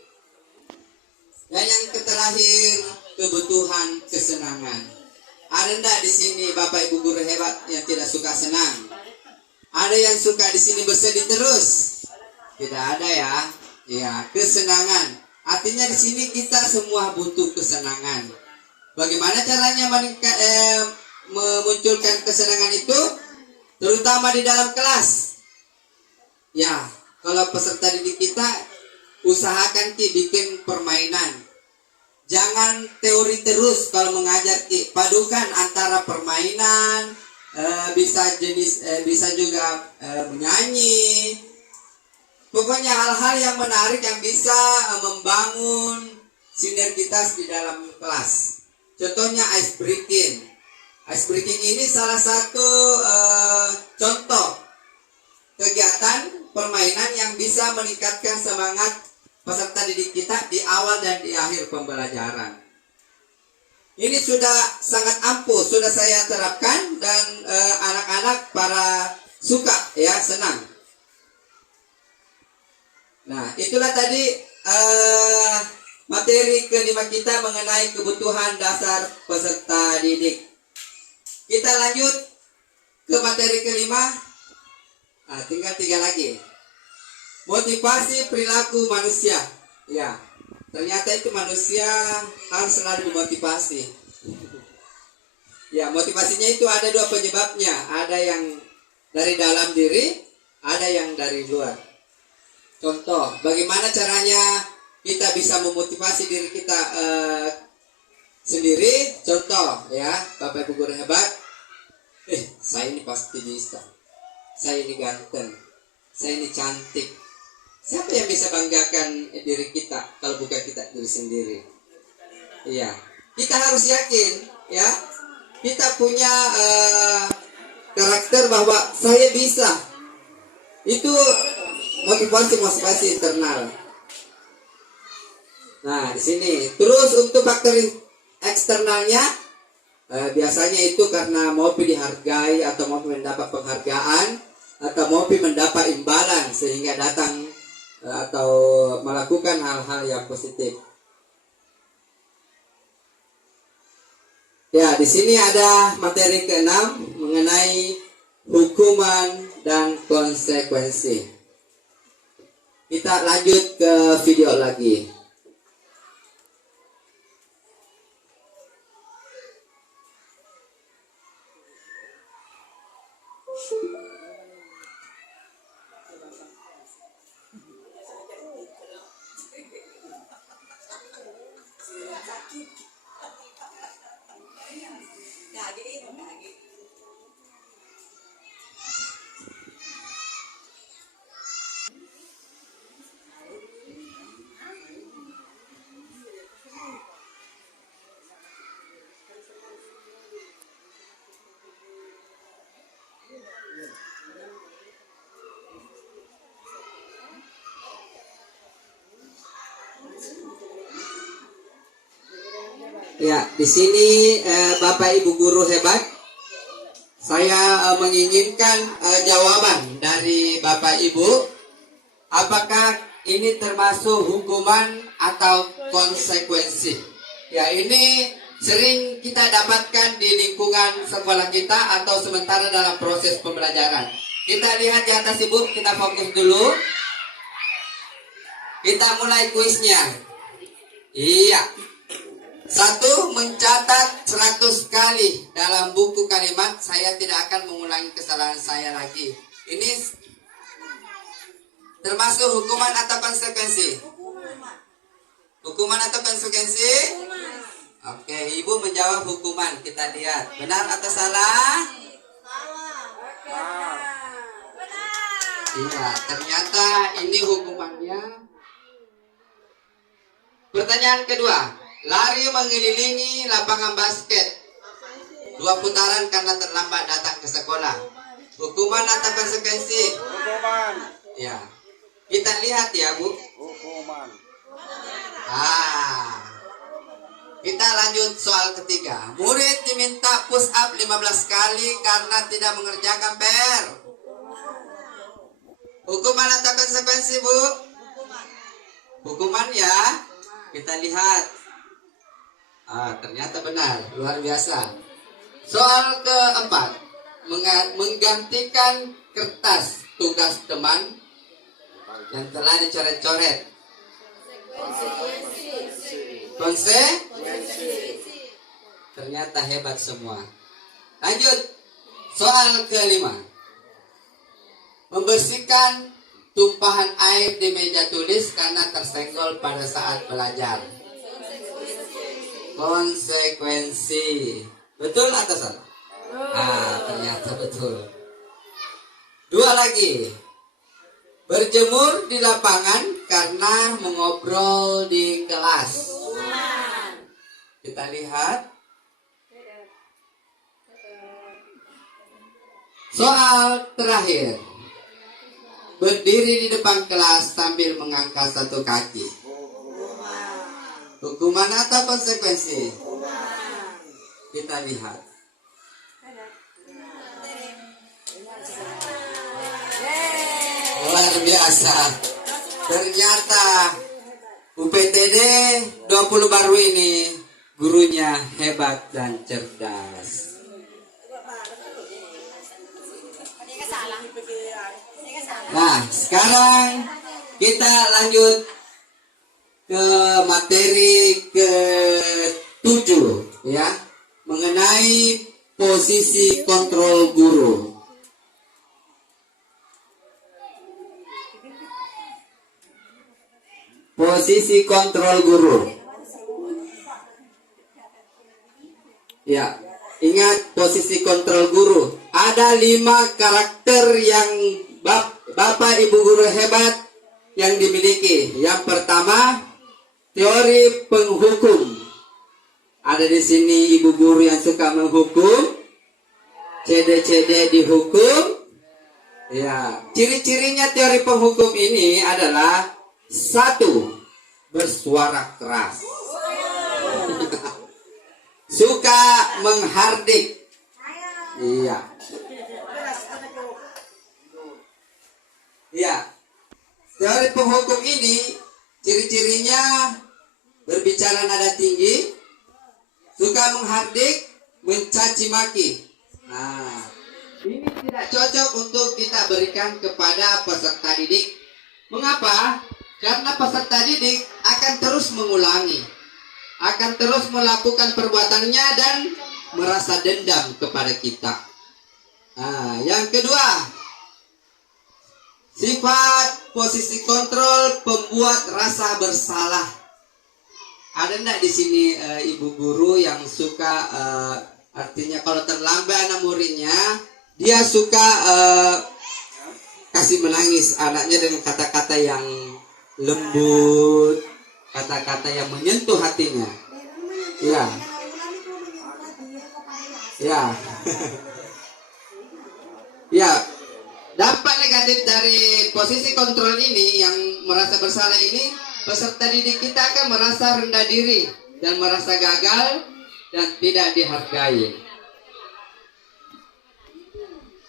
Dan yang terakhir, kebutuhan kesenangan. Ada enggak di sini Bapak Ibu Guru hebat yang tidak suka senang? Ada yang suka di sini bersedih terus? Tidak ada ya. Ya, kesenangan. Artinya di sini kita semua butuh kesenangan. Bagaimana caranya memunculkan kesenangan itu? Terutama di dalam kelas. Ya, kalau peserta didik kita usahakan bikin permainan. Jangan teori terus kalau mengajar padukan antara permainan, bisa juga menyanyi. Pokoknya hal-hal yang menarik yang bisa membangun sinergitas di dalam kelas. Contohnya ice breaking. Ice breaking ini salah satu contoh kegiatan permainan yang bisa meningkatkan semangat peserta didik kita di awal dan di akhir pembelajaran. Ini sudah sangat ampuh, sudah saya terapkan dan anak-anak para suka ya, senang. Nah, itulah tadi materi kelima kita mengenai kebutuhan dasar peserta didik. Kita lanjut ke materi kelima. Tinggal 3 lagi. Motivasi perilaku manusia. Ya, ternyata itu manusia harus selalu dimotivasi. Ya, motivasinya itu ada 2 penyebabnya. Ada yang dari dalam diri, ada yang dari luar. Contoh, bagaimana caranya kita bisa memotivasi diri kita sendiri? Contoh ya, Bapak Ibu Guru hebat. Saya ini pasti bisa. Saya ini ganteng. Saya ini cantik. Siapa yang bisa banggakan diri kita kalau bukan kita diri sendiri? Iya, kita harus yakin ya. Kita punya karakter bahwa saya bisa. Itu motivasi internal. Nah, di sini. Terus untuk faktor eksternalnya, biasanya itu karena mau dihargai atau mau mendapat penghargaan atau mau mendapat imbalan sehingga datang atau melakukan hal-hal yang positif. Ya, di sini ada materi ke-6 mengenai hukuman dan konsekuensi. Kita lanjut ke video lagi. Ya, di sini Bapak Ibu Guru hebat, saya menginginkan jawaban dari Bapak Ibu. Apakah ini termasuk hukuman atau konsekuensi? Ya, ini sering kita dapatkan di lingkungan sekolah kita atau sementara dalam proses pembelajaran. Kita lihat di atas Ibu, kita fokus dulu. Kita mulai kuisnya. Iya. 1. Mencatat 100 kali dalam buku kalimat. Saya tidak akan mengulangi kesalahan saya lagi. Ini termasuk hukuman atau konsekuensi? Hukuman atau konsekuensi? Oke, Ibu menjawab hukuman. Kita lihat benar atau salah? Iya, ternyata ini hukumannya. Pertanyaan kedua, lari mengelilingi lapangan basket 2 putaran karena terlambat datang ke sekolah. Hukuman atau konsekuensi? Hukuman. Ya, kita lihat ya Bu. Hukuman. Kita lanjut soal ketiga. Murid diminta push up 15 kali karena tidak mengerjakan PR. Hukuman atau konsekuensi Bu? Hukuman ya. Kita lihat. Ternyata benar, luar biasa. Soal keempat, menggantikan kertas tugas teman yang telah dicoret-coret. Ternyata hebat semua. Lanjut. Soal kelima, membersihkan tumpahan air di meja tulis karena tersenggol pada saat belajar. Konsekuensi. Betul atau salah? Ternyata betul. 2 lagi. Berjemur di lapangan karena mengobrol di kelas. Kita lihat. Soal terakhir. Berdiri di depan kelas sambil mengangkat 1 kaki. Hukuman atau konsekuensi? Kita lihat. Luar biasa. Ternyata UPTD 20 baru ini gurunya hebat dan cerdas. Nah, sekarang kita lanjut ke materi ke-7 ya, mengenai posisi kontrol guru. Posisi kontrol guru. Ya, ingat posisi kontrol guru. Ada 5 karakter yang Bapak Ibu guru hebat yang dimiliki. Yang pertama, teori penghukum. Ada di sini ibu guru yang suka menghukum. CD dihukum. Ya, ciri-cirinya teori penghukum ini adalah 1. Bersuara keras. Suka menghardik. Iya. Ya, teori penghukum ini ciri-cirinya berbicara nada tinggi, suka menghardik, mencaci maki. Nah, ini tidak cocok untuk kita berikan kepada peserta didik. Mengapa? Karena peserta didik akan terus mengulangi, akan terus melakukan perbuatannya dan merasa dendam kepada kita. Nah, yang kedua, sifat posisi kontrol pembuat rasa bersalah. Ada enggak di sini ibu guru yang suka artinya kalau terlambat anak muridnya, dia suka kasih menangis anaknya dengan kata-kata yang lembut, kata-kata yang menyentuh hatinya. Ya. Ya. Ya. Dampak negatif dari posisi kontrol ini yang merasa bersalah ini, peserta didik kita akan merasa rendah diri dan merasa gagal dan tidak dihargai.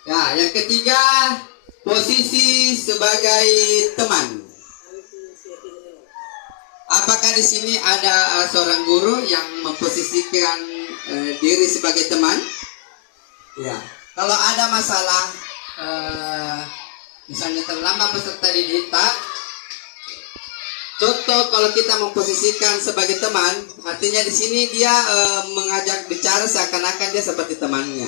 Ya, yang ketiga, posisi sebagai teman. Apakah di sini ada seorang guru yang memposisikan diri sebagai teman? Ya, kalau ada masalah, misalnya terlambat peserta didik, contoh kalau kita memposisikan sebagai teman, artinya di sini dia mengajak bicara seakan-akan dia seperti temannya.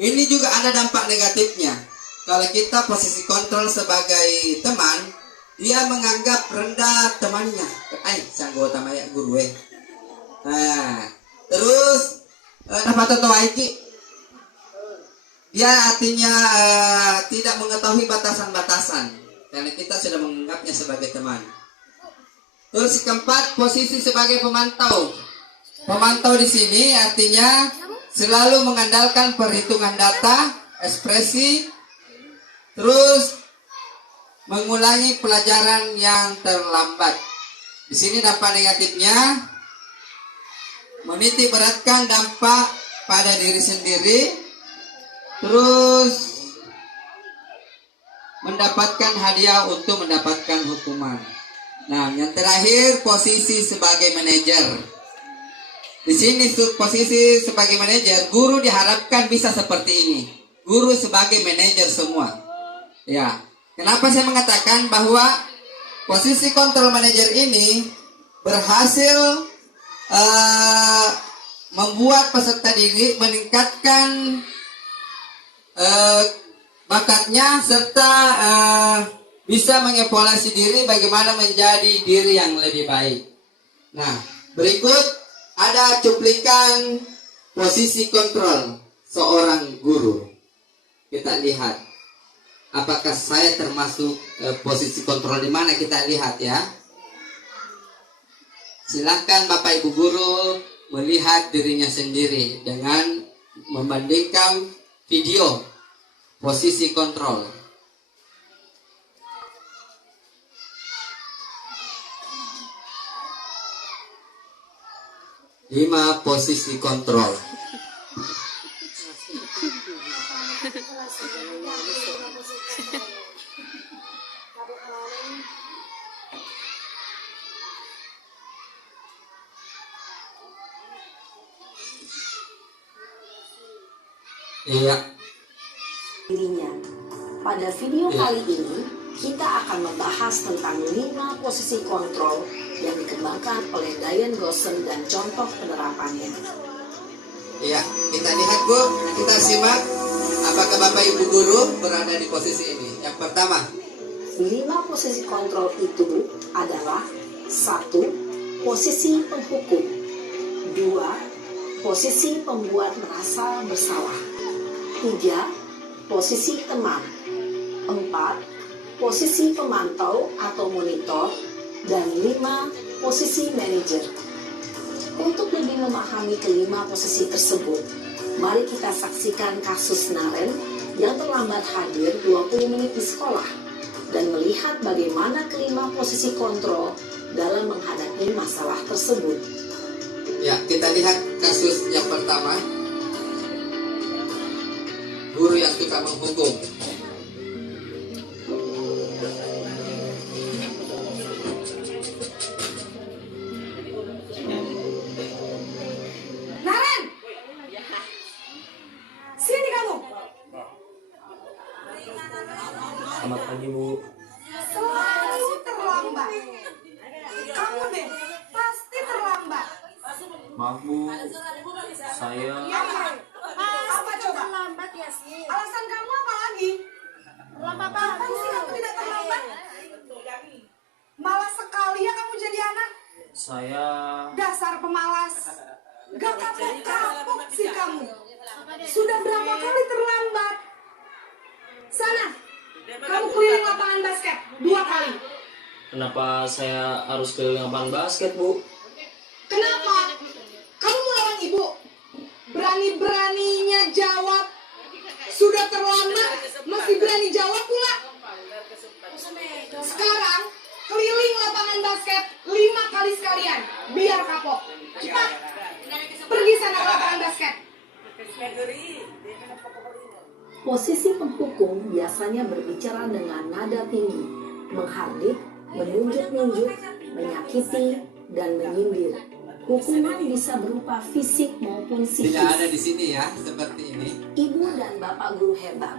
Ini juga ada dampak negatifnya. Kalau kita posisi kontrol sebagai teman, dia menganggap rendah temannya. Sanggota maya guru Nah, terus dapat iki. Dia artinya tidak mengetahui batasan-batasan. Karena kita sudah menganggapnya sebagai teman. Terus keempat, posisi sebagai pemantau. Pemantau di sini artinya selalu mengandalkan perhitungan data, ekspresi, terus mengulangi pelajaran yang terlambat. Di sini dampak negatifnya menitik beratkan dampak pada diri sendiri, terus mendapatkan hadiah untuk mendapatkan hukuman. Nah, yang terakhir posisi sebagai manajer. Di sini posisi sebagai manajer, guru diharapkan bisa seperti ini. Guru sebagai manajer semua. Ya, kenapa saya mengatakan bahwa posisi kontrol manajer ini berhasil membuat peserta didik meningkatkan bakatnya serta bisa mengevaluasi diri bagaimana menjadi diri yang lebih baik. Nah, berikut ada cuplikan posisi kontrol seorang guru. Kita lihat apakah saya termasuk posisi kontrol di mana, kita lihat ya. Silakan Bapak Ibu guru melihat dirinya sendiri dengan membandingkan video posisi kontrol. Lima posisi kontrol. Iya. Dirinya. Pada video kali ini, kita akan membahas tentang 5 posisi kontrol yang dikembangkan oleh Diane Gosson dan contoh penerapannya. Ya, kita lihat Bu, kita simak apakah Bapak Ibu guru berada di posisi ini. Yang pertama, 5 posisi kontrol itu adalah 1. Posisi penghukum, 2. Posisi pembuat merasa bersalah, 3. Posisi teman, 4. Posisi pemantau atau monitor, dan 5. Posisi manajer. Untuk lebih memahami kelima posisi tersebut, mari kita saksikan kasus Naren yang terlambat hadir 20 menit di sekolah dan melihat bagaimana kelima posisi kontrol dalam menghadapi masalah tersebut. Ya, kita lihat kasus yang pertama. Guru yang suka menghukum. Naren! Sini kamu! Selamat pagi, Bu. Selalu terlambat. Kamu deh, pasti terlambat. Maaf, Bu. Saya Apa coba? Terlambat ya sih. Alasan kamu apa lagi? Terlambat Kapan sih kamu tidak terlambat? Malas sekali ya kamu jadi anak. saya Dasar pemalas. Gak kapok-kapok sih kamu. Sudah berapa kali terlambat? Sana, kamu keliling lapangan basket 2 kali. kenapa saya harus keliling lapangan basket, Bu? Kenapa? Kamu mau lawan ibu? Berani-beraninya jawab. Sudah terlambat, masih berani jawab pula. Sekarang, keliling lapangan basket 5 kali sekalian. Biar kapok. Cepat. Pergi sana ke lapangan basket. Posisi penghukum biasanya berbicara dengan nada tinggi, menghardik, menunjuk-nunjuk, menyakiti, dan menyindir. Hukuman bisa berupa fisik maupun psikis. Tidak ada di sini ya, seperti ini. Ibu dan bapak guru hebat.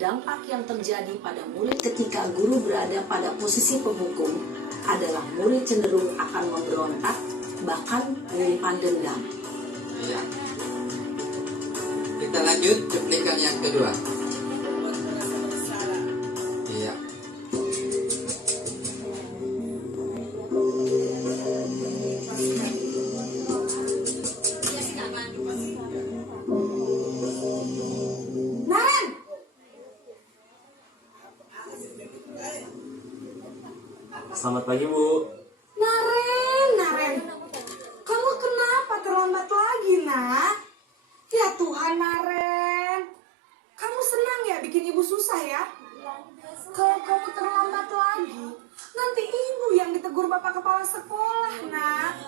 Dampak yang terjadi pada murid ketika guru berada pada posisi penghukum adalah murid cenderung akan memberontak, bahkan menyimpan dendam. Iya. Kita lanjut cuplikan yang kedua. Iya. Naren, Selamat pagi, Bu. Naren, kamu kenapa terlambat lagi, nak? Ya Tuhan, Naren, kamu senang ya bikin ibu susah ya? Kalau kamu terlambat lagi, nanti ibu yang ditegur bapak kepala sekolah, nak.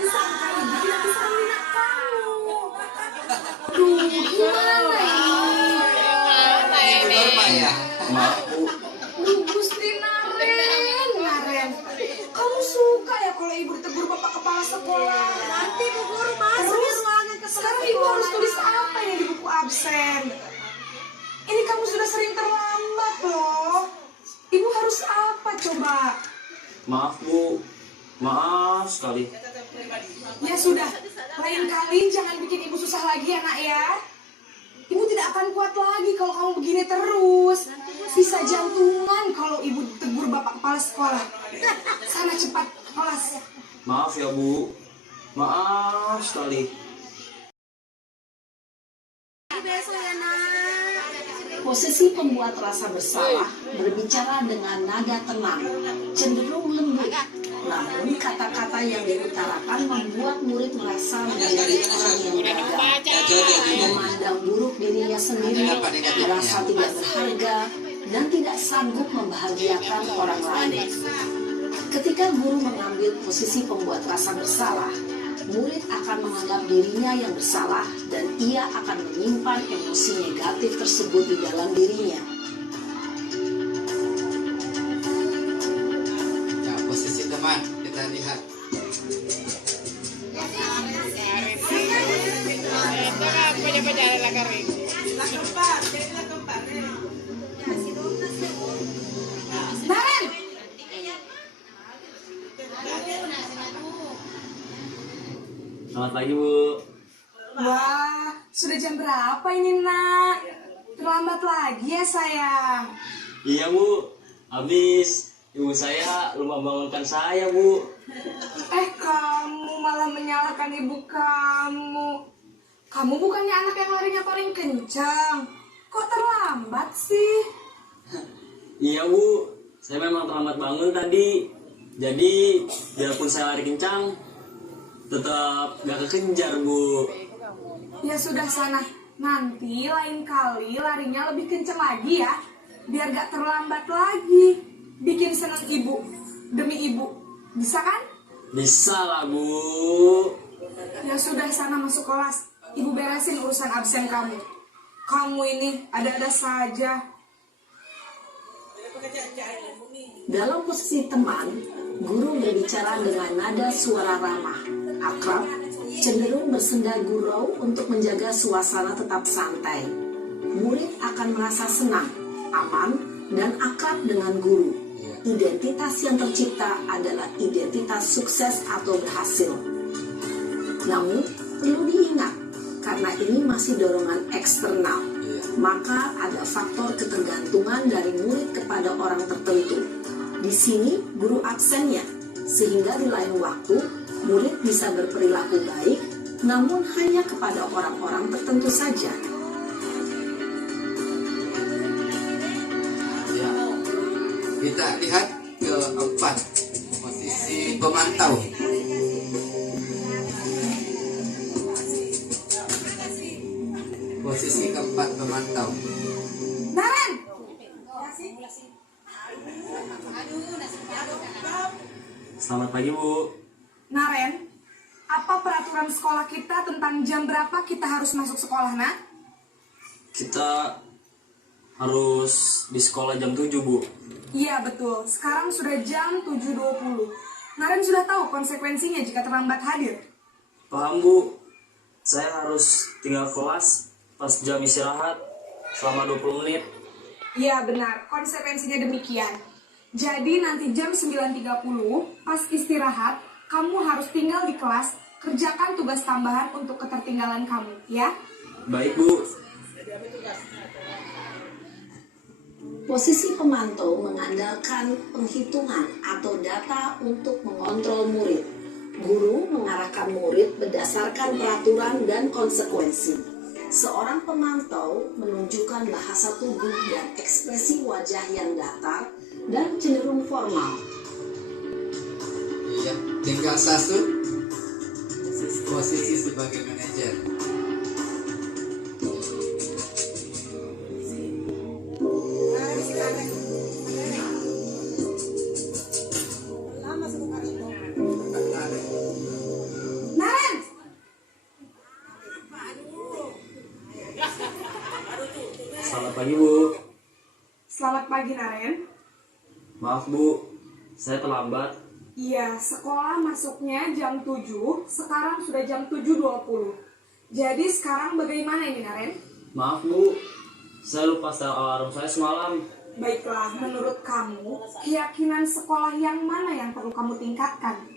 Disangka ibu tidak bisa minat kamu. Duh, gimana ini? Normal ya. Maaf, Bu. Duh, Gusti Naren, kamu suka ya kalau ibu ditegur bapak kepala sekolah? Nanti bu guru masuk di ruangan ke sekarang ibu harus tulis apa ini di buku absen? Ini kamu sudah sering terlambat loh. Ibu harus apa coba? Maaf, Bu. Maaf sekali. Ya sudah, lain kali jangan bikin ibu susah lagi ya nak ya. Ibu tidak akan kuat lagi kalau kamu begini terus. Bisa jantungan kalau ibu tegur bapak kepala sekolah. Sana cepat ke kelas. Maaf ya, Bu. Maaf sekali. Posisi pembuat rasa bersalah berbicara dengan nada tenang, cenderung lembut. Namun kata-kata yang diutarakan membuat murid merasa menjadi orang yang gagal, memandang buruk dirinya sendiri, merasa tidak berharga, dan tidak sanggup membahagiakan orang lain. Ketika guru mengambil posisi pembuat rasa bersalah, murid akan menganggap dirinya yang bersalah dan ia akan menyimpan emosi negatif tersebut di dalam dirinya. Ya, posisi teman kita lihat. Naren, Selamat pagi, Bu. wah, sudah jam berapa ini nak? Terlambat lagi ya sayang. Iya, Bu. Habis ibu saya lupa bangunkan saya, Bu. Kamu malah menyalahkan ibu kamu. Kamu bukannya anak yang larinya paling kencang. Kok terlambat sih? Iya, Bu. Saya memang terlambat bangun tadi. Jadi, biarpun saya lari kencang, tetap gak kekejar, Bu. Ya sudah sana. Nanti lain kali larinya lebih kencang lagi ya. Biar gak terlambat lagi. Bikin senang ibu. Demi ibu. Bisa kan? Bisa lah, Bu. Ya sudah sana masuk kelas. Ibu beresin urusan absen kamu. Kamu ini ada-ada saja. Dalam posisi teman, guru berbicara dengan nada suara ramah, akrab, cenderung bersenda gurau untuk menjaga suasana tetap santai. Murid akan merasa senang, aman, dan akrab dengan guru. Identitas yang tercipta adalah identitas sukses atau berhasil. Namun, perlu diingat, karena ini masih dorongan eksternal, maka ada faktor ketergantungan dari murid kepada orang tertentu. Di sini guru absennya, sehingga di lain waktu murid bisa berperilaku baik, namun hanya kepada orang-orang tertentu saja. Ya. Kita lihat keempat, posisi pemantau. Posisi keempat pemantau. Naren! Selamat pagi, Bu. Naren, apa peraturan sekolah kita tentang jam berapa kita harus masuk sekolah, nak? Kita harus di sekolah jam 7, Bu. Iya betul, sekarang sudah jam 7.20. Naren sudah tahu konsekuensinya jika terlambat hadir. Paham, Bu. Saya harus tinggal kelas pas jam istirahat selama 20 menit. Iya benar, konsekuensinya demikian. Jadi nanti jam 9.30 pas istirahat, kamu harus tinggal di kelas, kerjakan tugas tambahan untuk ketertinggalan kamu, ya? Baik, Bu. Posisi pemantau mengandalkan penghitungan atau data untuk mengontrol murid. Guru mengarahkan murid berdasarkan peraturan dan konsekuensi. Seorang pemantau menunjukkan bahasa tubuh dan ekspresi wajah yang datar dan cenderung formal. Iya, tinggal satu posisi sebagai manajer. Naren! Selamat pagi, Bu. Selamat pagi Naren. Maaf, Bu. Saya terlambat. Iya, sekolah masuknya jam 7, sekarang sudah jam 7.20. Jadi sekarang bagaimana ini Naren? Maaf, Bu. Saya lupa setel alarm saya semalam. Baiklah, menurut kamu, keyakinan sekolah yang mana yang perlu kamu tingkatkan?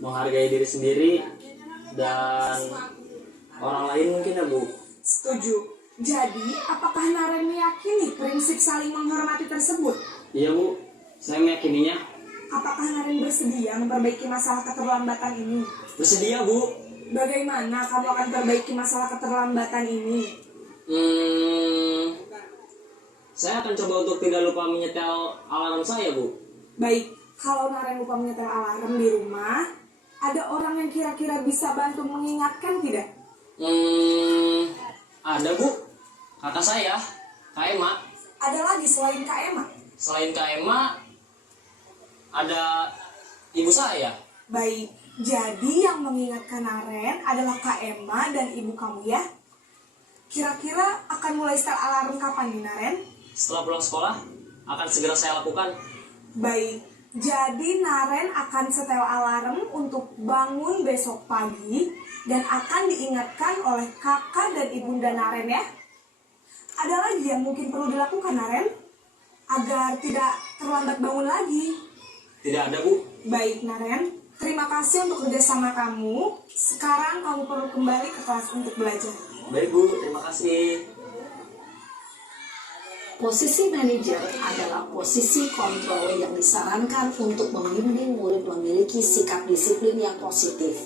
Menghargai diri sendiri dan orang lain mungkin ya, Bu. Setuju. Jadi, apakah Naren meyakini prinsip saling menghormati tersebut? Iya, Bu. Saya meyakininya. Apakah Naren bersedia memperbaiki masalah keterlambatan ini? Bersedia, Bu. Bagaimana kamu akan perbaiki masalah keterlambatan ini? Saya akan coba untuk tidak lupa menyetel alarm saya, Bu. Baik, kalau Naren lupa menyetel alarm di rumah, ada orang yang kira-kira bisa bantu mengingatkan tidak? Ada, Bu. Kakak saya, Kak Emma. Ada lagi selain Kak Emma? Selain Kak Emma, ada ibu saya. Baik, jadi yang mengingatkan Naren adalah Kak Emma dan ibu kamu ya? Kira-kira akan mulai setel alarm kapan nih Naren? Setelah pulang sekolah, akan segera saya lakukan. Baik, jadi Naren akan setel alarm untuk bangun besok pagi dan akan diingatkan oleh kakak dan ibunda Naren ya. Ada lagi yang mungkin perlu dilakukan Naren agar tidak terlambat bangun lagi? Tidak ada, Bu. Baik Naren, terima kasih untuk kerjasama kamu. Sekarang kamu perlu kembali ke kelas untuk belajar. Baik, Bu. Terima kasih. Posisi manajer adalah posisi kontrol yang disarankan untuk membimbing murid memiliki sikap disiplin yang positif,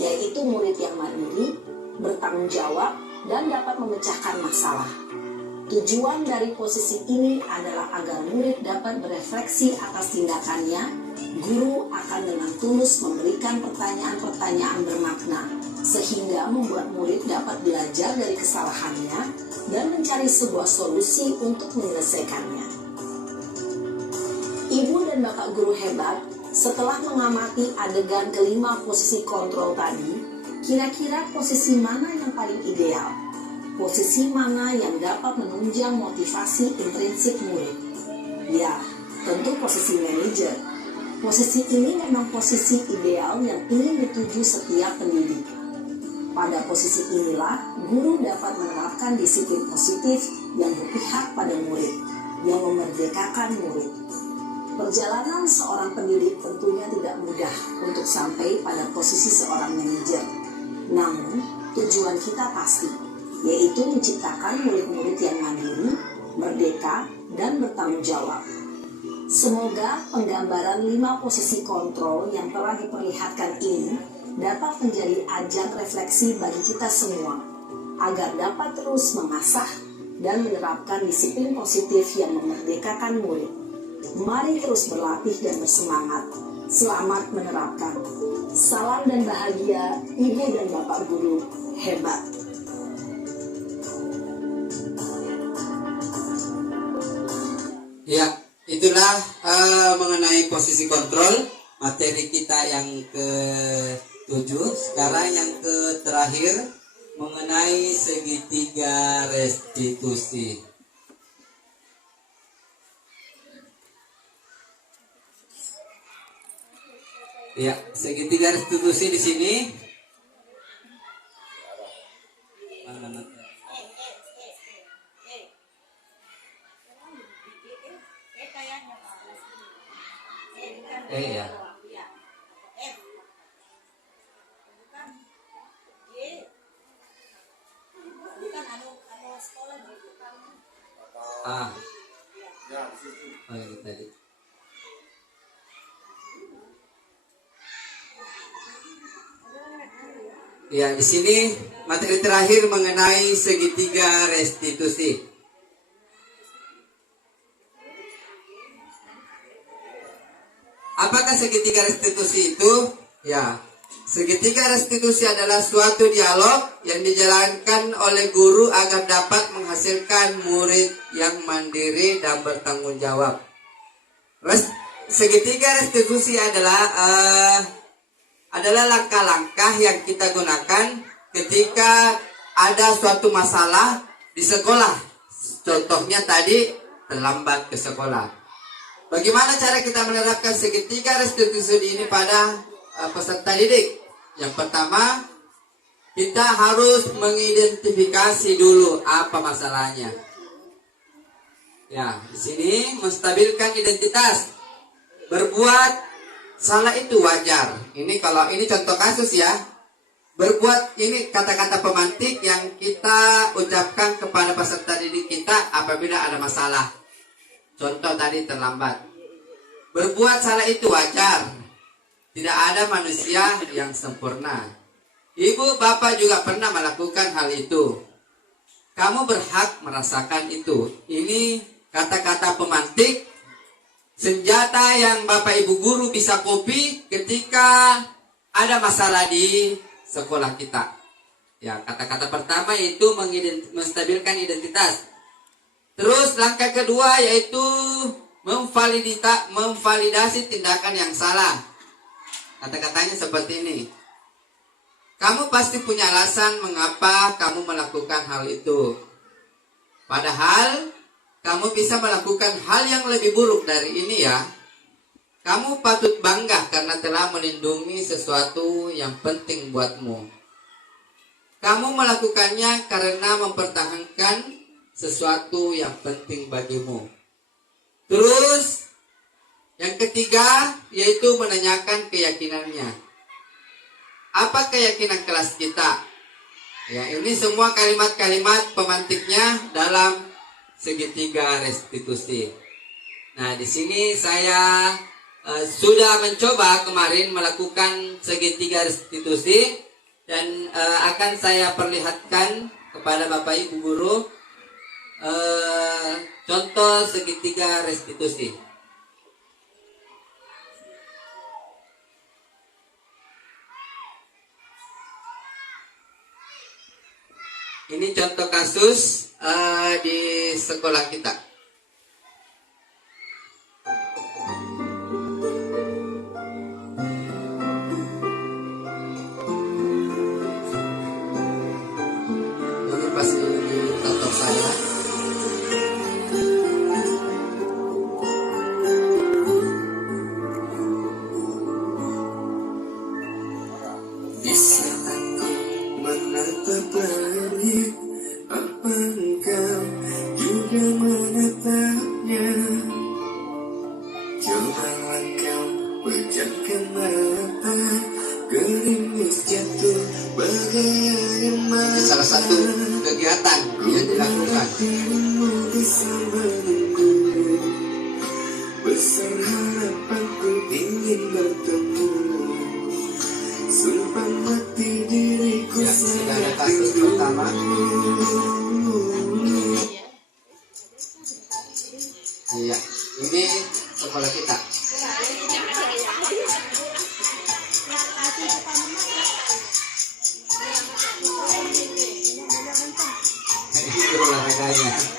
yaitu murid yang mandiri, bertanggung jawab, dan dapat memecahkan masalah. Tujuan dari posisi ini adalah agar murid dapat berefleksi atas tindakannya. Guru akan dengan tulus memberikan pertanyaan-pertanyaan bermakna, sehingga membuat murid dapat belajar dari kesalahannya dan mencari sebuah solusi untuk menyelesaikannya. Ibu dan bapak guru hebat, setelah mengamati adegan kelima posisi kontrol tadi, kira-kira posisi mana yang paling ideal? Posisi mana yang dapat menunjang motivasi intrinsik murid? Ya, tentu posisi manajer. Posisi ini memang posisi ideal yang ingin dituju setiap pendidik. Pada posisi inilah, guru dapat menerapkan disiplin positif yang berpihak pada murid, yang memerdekakan murid. Perjalanan seorang pendidik tentunya tidak mudah untuk sampai pada posisi seorang manajer. Namun, tujuan kita pasti, yaitu menciptakan murid-murid yang mandiri, merdeka, dan bertanggung jawab. Semoga penggambaran 5 posisi kontrol yang telah diperlihatkan ini dapat menjadi ajang refleksi bagi kita semua, agar dapat terus mengasah dan menerapkan disiplin positif yang memerdekakan murid. Mari terus berlatih dan bersemangat. Selamat menerapkan. Salam dan bahagia, Ibu dan Bapak Guru hebat. Ya, itulah mengenai posisi kontrol materi kita yang ke-7. Sekarang yang terakhir mengenai segitiga restitusi. Ya, segitiga restitusi di sini. Ya. Oh, ini tadi. Ya, di sini materi terakhir mengenai segitiga restitusi. Apakah segitiga restitusi itu? Ya, segitiga restitusi adalah suatu dialog yang dijalankan oleh guru agar dapat menghasilkan murid yang mandiri dan bertanggung jawab. Segitiga restitusi adalah langkah-langkah yang kita gunakan ketika ada suatu masalah di sekolah. Contohnya tadi terlambat ke sekolah. Bagaimana cara kita menerapkan segitiga restitusi ini pada peserta didik? Yang pertama, kita harus mengidentifikasi dulu apa masalahnya. Ya, di sini menstabilkan identitas. Berbuat salah itu wajar. Ini contoh kasus ya. Berbuat ini kata-kata pemantik yang kita ucapkan kepada peserta didik kita apabila ada masalah. Contoh tadi terlambat. Berbuat salah itu wajar. Tidak ada manusia yang sempurna. Ibu bapak juga pernah melakukan hal itu. Kamu berhak merasakan itu. Ini kata-kata pemantik. Senjata yang bapak ibu guru bisa copy ketika ada masalah di sekolah kita. Ya, kata-kata pertama itu menstabilkan identitas. Terus langkah kedua yaitu memvalidasi tindakan yang salah. Kata-katanya seperti ini. Kamu pasti punya alasan mengapa kamu melakukan hal itu. Padahal kamu bisa melakukan hal yang lebih buruk dari ini ya. Kamu patut bangga karena telah melindungi sesuatu yang penting buatmu. Kamu melakukannya karena mempertahankan sesuatu yang penting bagimu. Terus yang ketiga yaitu menanyakan keyakinannya. Apa keyakinan kelas kita? Ya, ini semua kalimat-kalimat pemantiknya dalam segitiga restitusi. Nah, di sini saya sudah mencoba kemarin melakukan segitiga restitusi dan akan saya perlihatkan kepada Bapak Ibu guru contoh segitiga restitusi. Ini contoh kasus di sekolah kita. Ini pasti di laptop saya. Bisa aku menatap langit, apa engkau juga menatapnya? Cobalah kau pejamkan mata, gerimis jatuh bagai air mata. Salah satu kegiatan yang dilakukan. Dirimu bisa menunggu, besar harapanku ingin bertemu. Sumpah mati diriku Ya, sudah ada kasus pertama. Iya, ini sekolah kita. Ini olahraganya.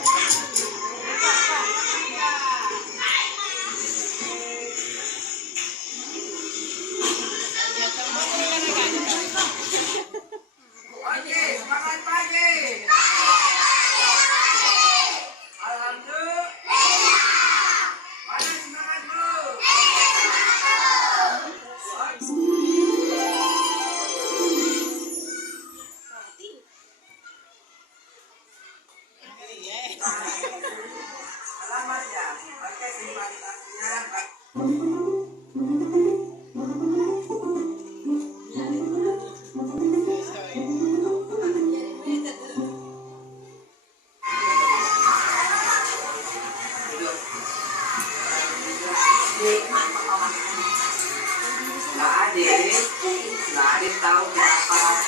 Adit. Nah, Adit tahu kenapa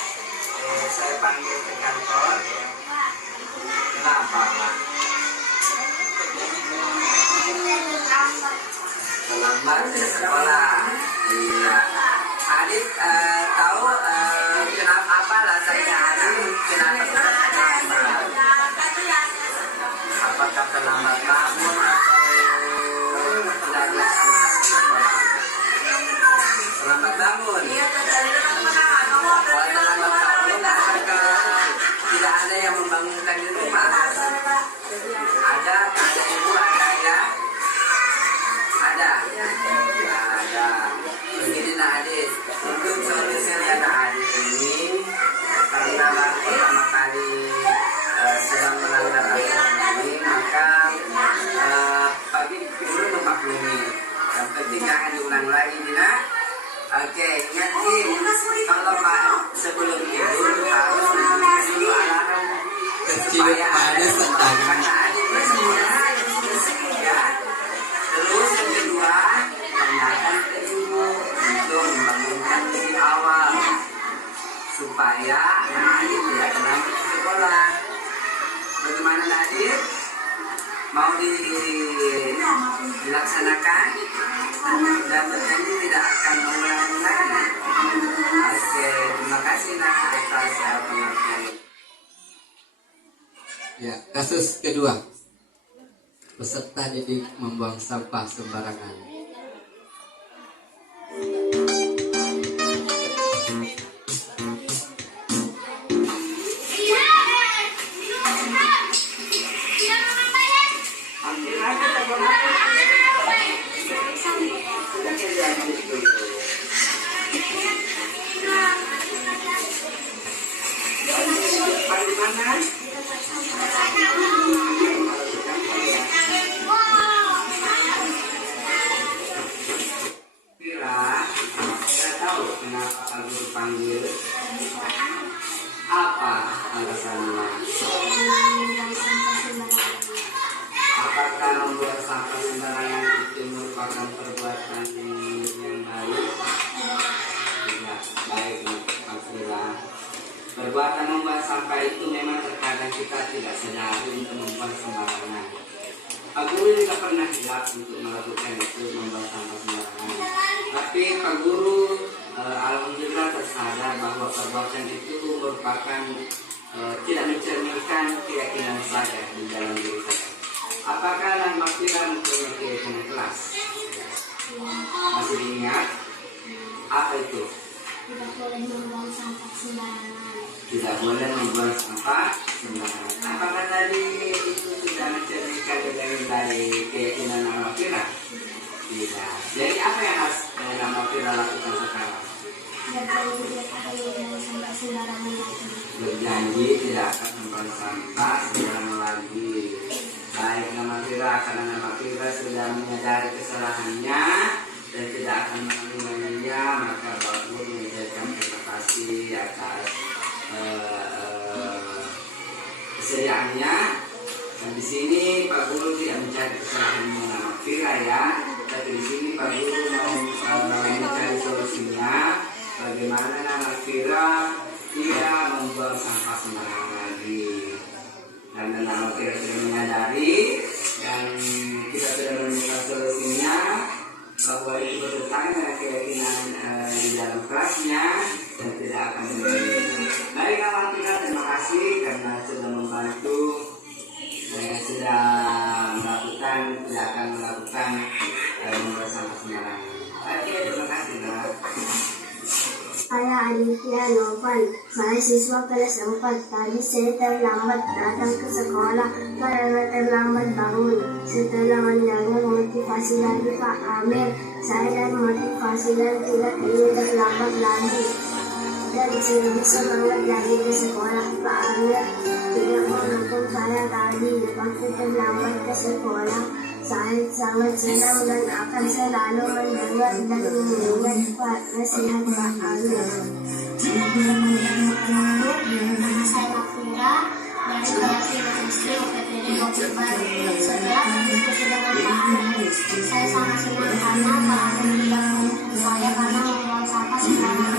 saya panggil ke kantor? Kenapa, Pak? Terlambat ke sekolah. Iya. Adit tahu kenapa apa alasannya Adit kenapa terlambat? Apakah terlambat bangun atau tidak bisa sekolah? Terlambat bangun. Kalau terlambat bangun, apakah tidak ada yang membangunkan di rumah? Ada ibu, ada ayah? Ada. Ada. Begini nah Adit, untuk solusi dana Adit ini karena baru pertama kali sedang melanggar aturan ini, maka bagi guru memaklumi. Yang penting jangan diulang lagi, Dina. Oke, ingat kalau sebelum tidur harus membunyikan dulu alarm kecil manis tentang karena Adit bersekolah. Ya. Terus yang kedua, tanyakan ke ibu untuk membangunkan lebih awal supaya Adit tidak terlambat ke sekolah. Bagaimana Adit? Mau dilaksanakan dan berjanji tidak akan mengulangi lagi. Oke, terima kasih nak atas pengertian. Ya, kasus kedua. Peserta didik membuang sampah sembarangan. Panggil apa alasannya? Apakah membuang sampah sembarangan itu merupakan perbuatan yang baik? Ya, baik Pak Fira. Perbuatan membuang sampah itu memang terkadang kita tidak sadar untuk membuang sembarangan. Pak Guru juga pernah hilaf untuk melakukan itu, membuang sampah sembarangan. Tapi Pak Guru alhamdulillah tersadar bahwa perbuatan itu merupakan tidak mencerminkan keyakinan saya di dalam diri saya. Apakah Nahma Fira mempunyai keyakinan kelas? Masih diingat? Apa itu? Tidak boleh membuang sampah sembarangan. Tidak boleh membuang sampah sembarangan. Apakah tadi itu sudah mencerminkan dari keyakinan Nahma Fira? Tidak. Jadi apa yang harus Nahma Fira lakukan sekarang? Berjanji tidak akan membuang sampah sembarangan lagi. Baik Nahma Fira, karena Nahma Fira sudah menyadari kesalahannya dan tidak akan mengulanginya, maka Bapak Guru mengucapkan terima kasih atas kesediaannya. Dan di sini Pak Guru tidak mencari kesalahan Nahma Fira ya, tapi di sini Pak Guru mau mencari solusinya. Bagaimana Nahma Fira tidak membuang sampah sembarangan lagi. Karena Nahma Fira sudah menyadari dan kita sudah menemukan solusinya bahwa itu bertentangan dengan keyakinan di dalam kelasnya dan tidak akan mengulanginya. Baik Nahma Fira, terima kasih karena sudah membantu dan sudah melakukan, tidak akan melakukan membuang sampah sembarangan. Oke, terima kasih Nak. Saya Aditya Novan, saya siswa kelas 4. Tadi saya terlambat datang ke sekolah karena terlambat bangun. Setelah mendengar motivasi dari Pak Amir, saya dan motivasi dan tidak ingin terlambat lagi. Dan saya semangat lagi ke sekolah. Pak Amir tidak menghukum saya tadi waktu terlambat ke sekolah. Saya sangat senang dan akan selalu mendengar dan mengingat nasihat Pak Amir. Nama saya Fira dari kelas 5 SD UPTD Bogor. Setelah berdiskusi dengan Pak Amir, saya sangat senang karena Pak Amir tidak menghukum saya karena membuang sampah sembarangan.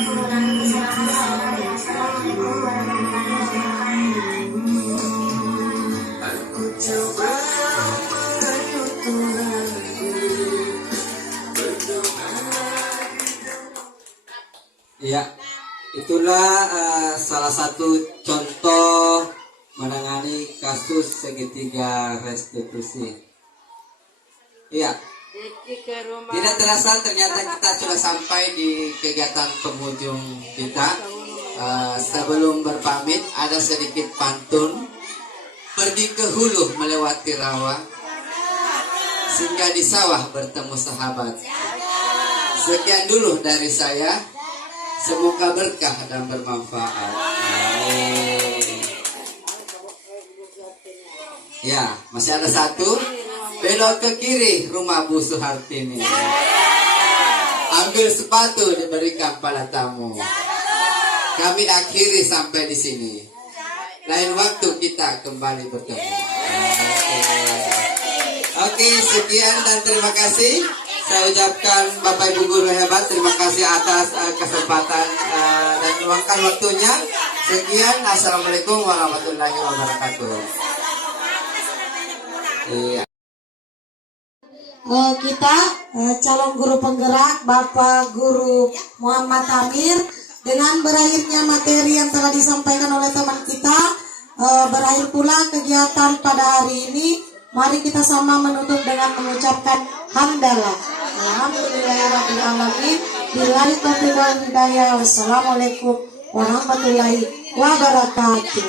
aku menangis kecelakaan. Assalamualaikum warahmatullahi wabarakatuh. Aku coba merayu Tuhanku, berdoa. Ya, itulah salah satu contoh menangani kasus segitiga restitusi. Iya. Tidak terasa ternyata kita sudah sampai di kegiatan penghujung kita. Sebelum berpamit ada sedikit pantun. Pergi ke hulu melewati rawa, singgah di sawah bertemu sahabat. Sekian dulu dari saya. Semoga berkah dan bermanfaat. Ya, masih ada satu. Belok ke kiri, rumah Bu Suhartini. Ambil sepatu, diberikan pada tamu. Kami akhiri sampai di sini. Lain waktu kita kembali bertemu. Oke, sekian dan terima kasih. Saya ucapkan Bapak Ibu guru hebat, terima kasih atas kesempatan dan meluangkan waktunya. Sekian, assalamualaikum warahmatullahi wabarakatuh. Iya. Kita calon guru penggerak Bapak Guru Muhammad Amir, dengan berakhirnya materi yang telah disampaikan oleh teman kita, berakhir pula kegiatan pada hari ini. Mari kita sama menutup dengan mengucapkan hamdalah. Alhamdulillahirabbil alamin. Billahi taufiq wal hidayah. Wassalamualaikum warahmatullahi wabarakatuh.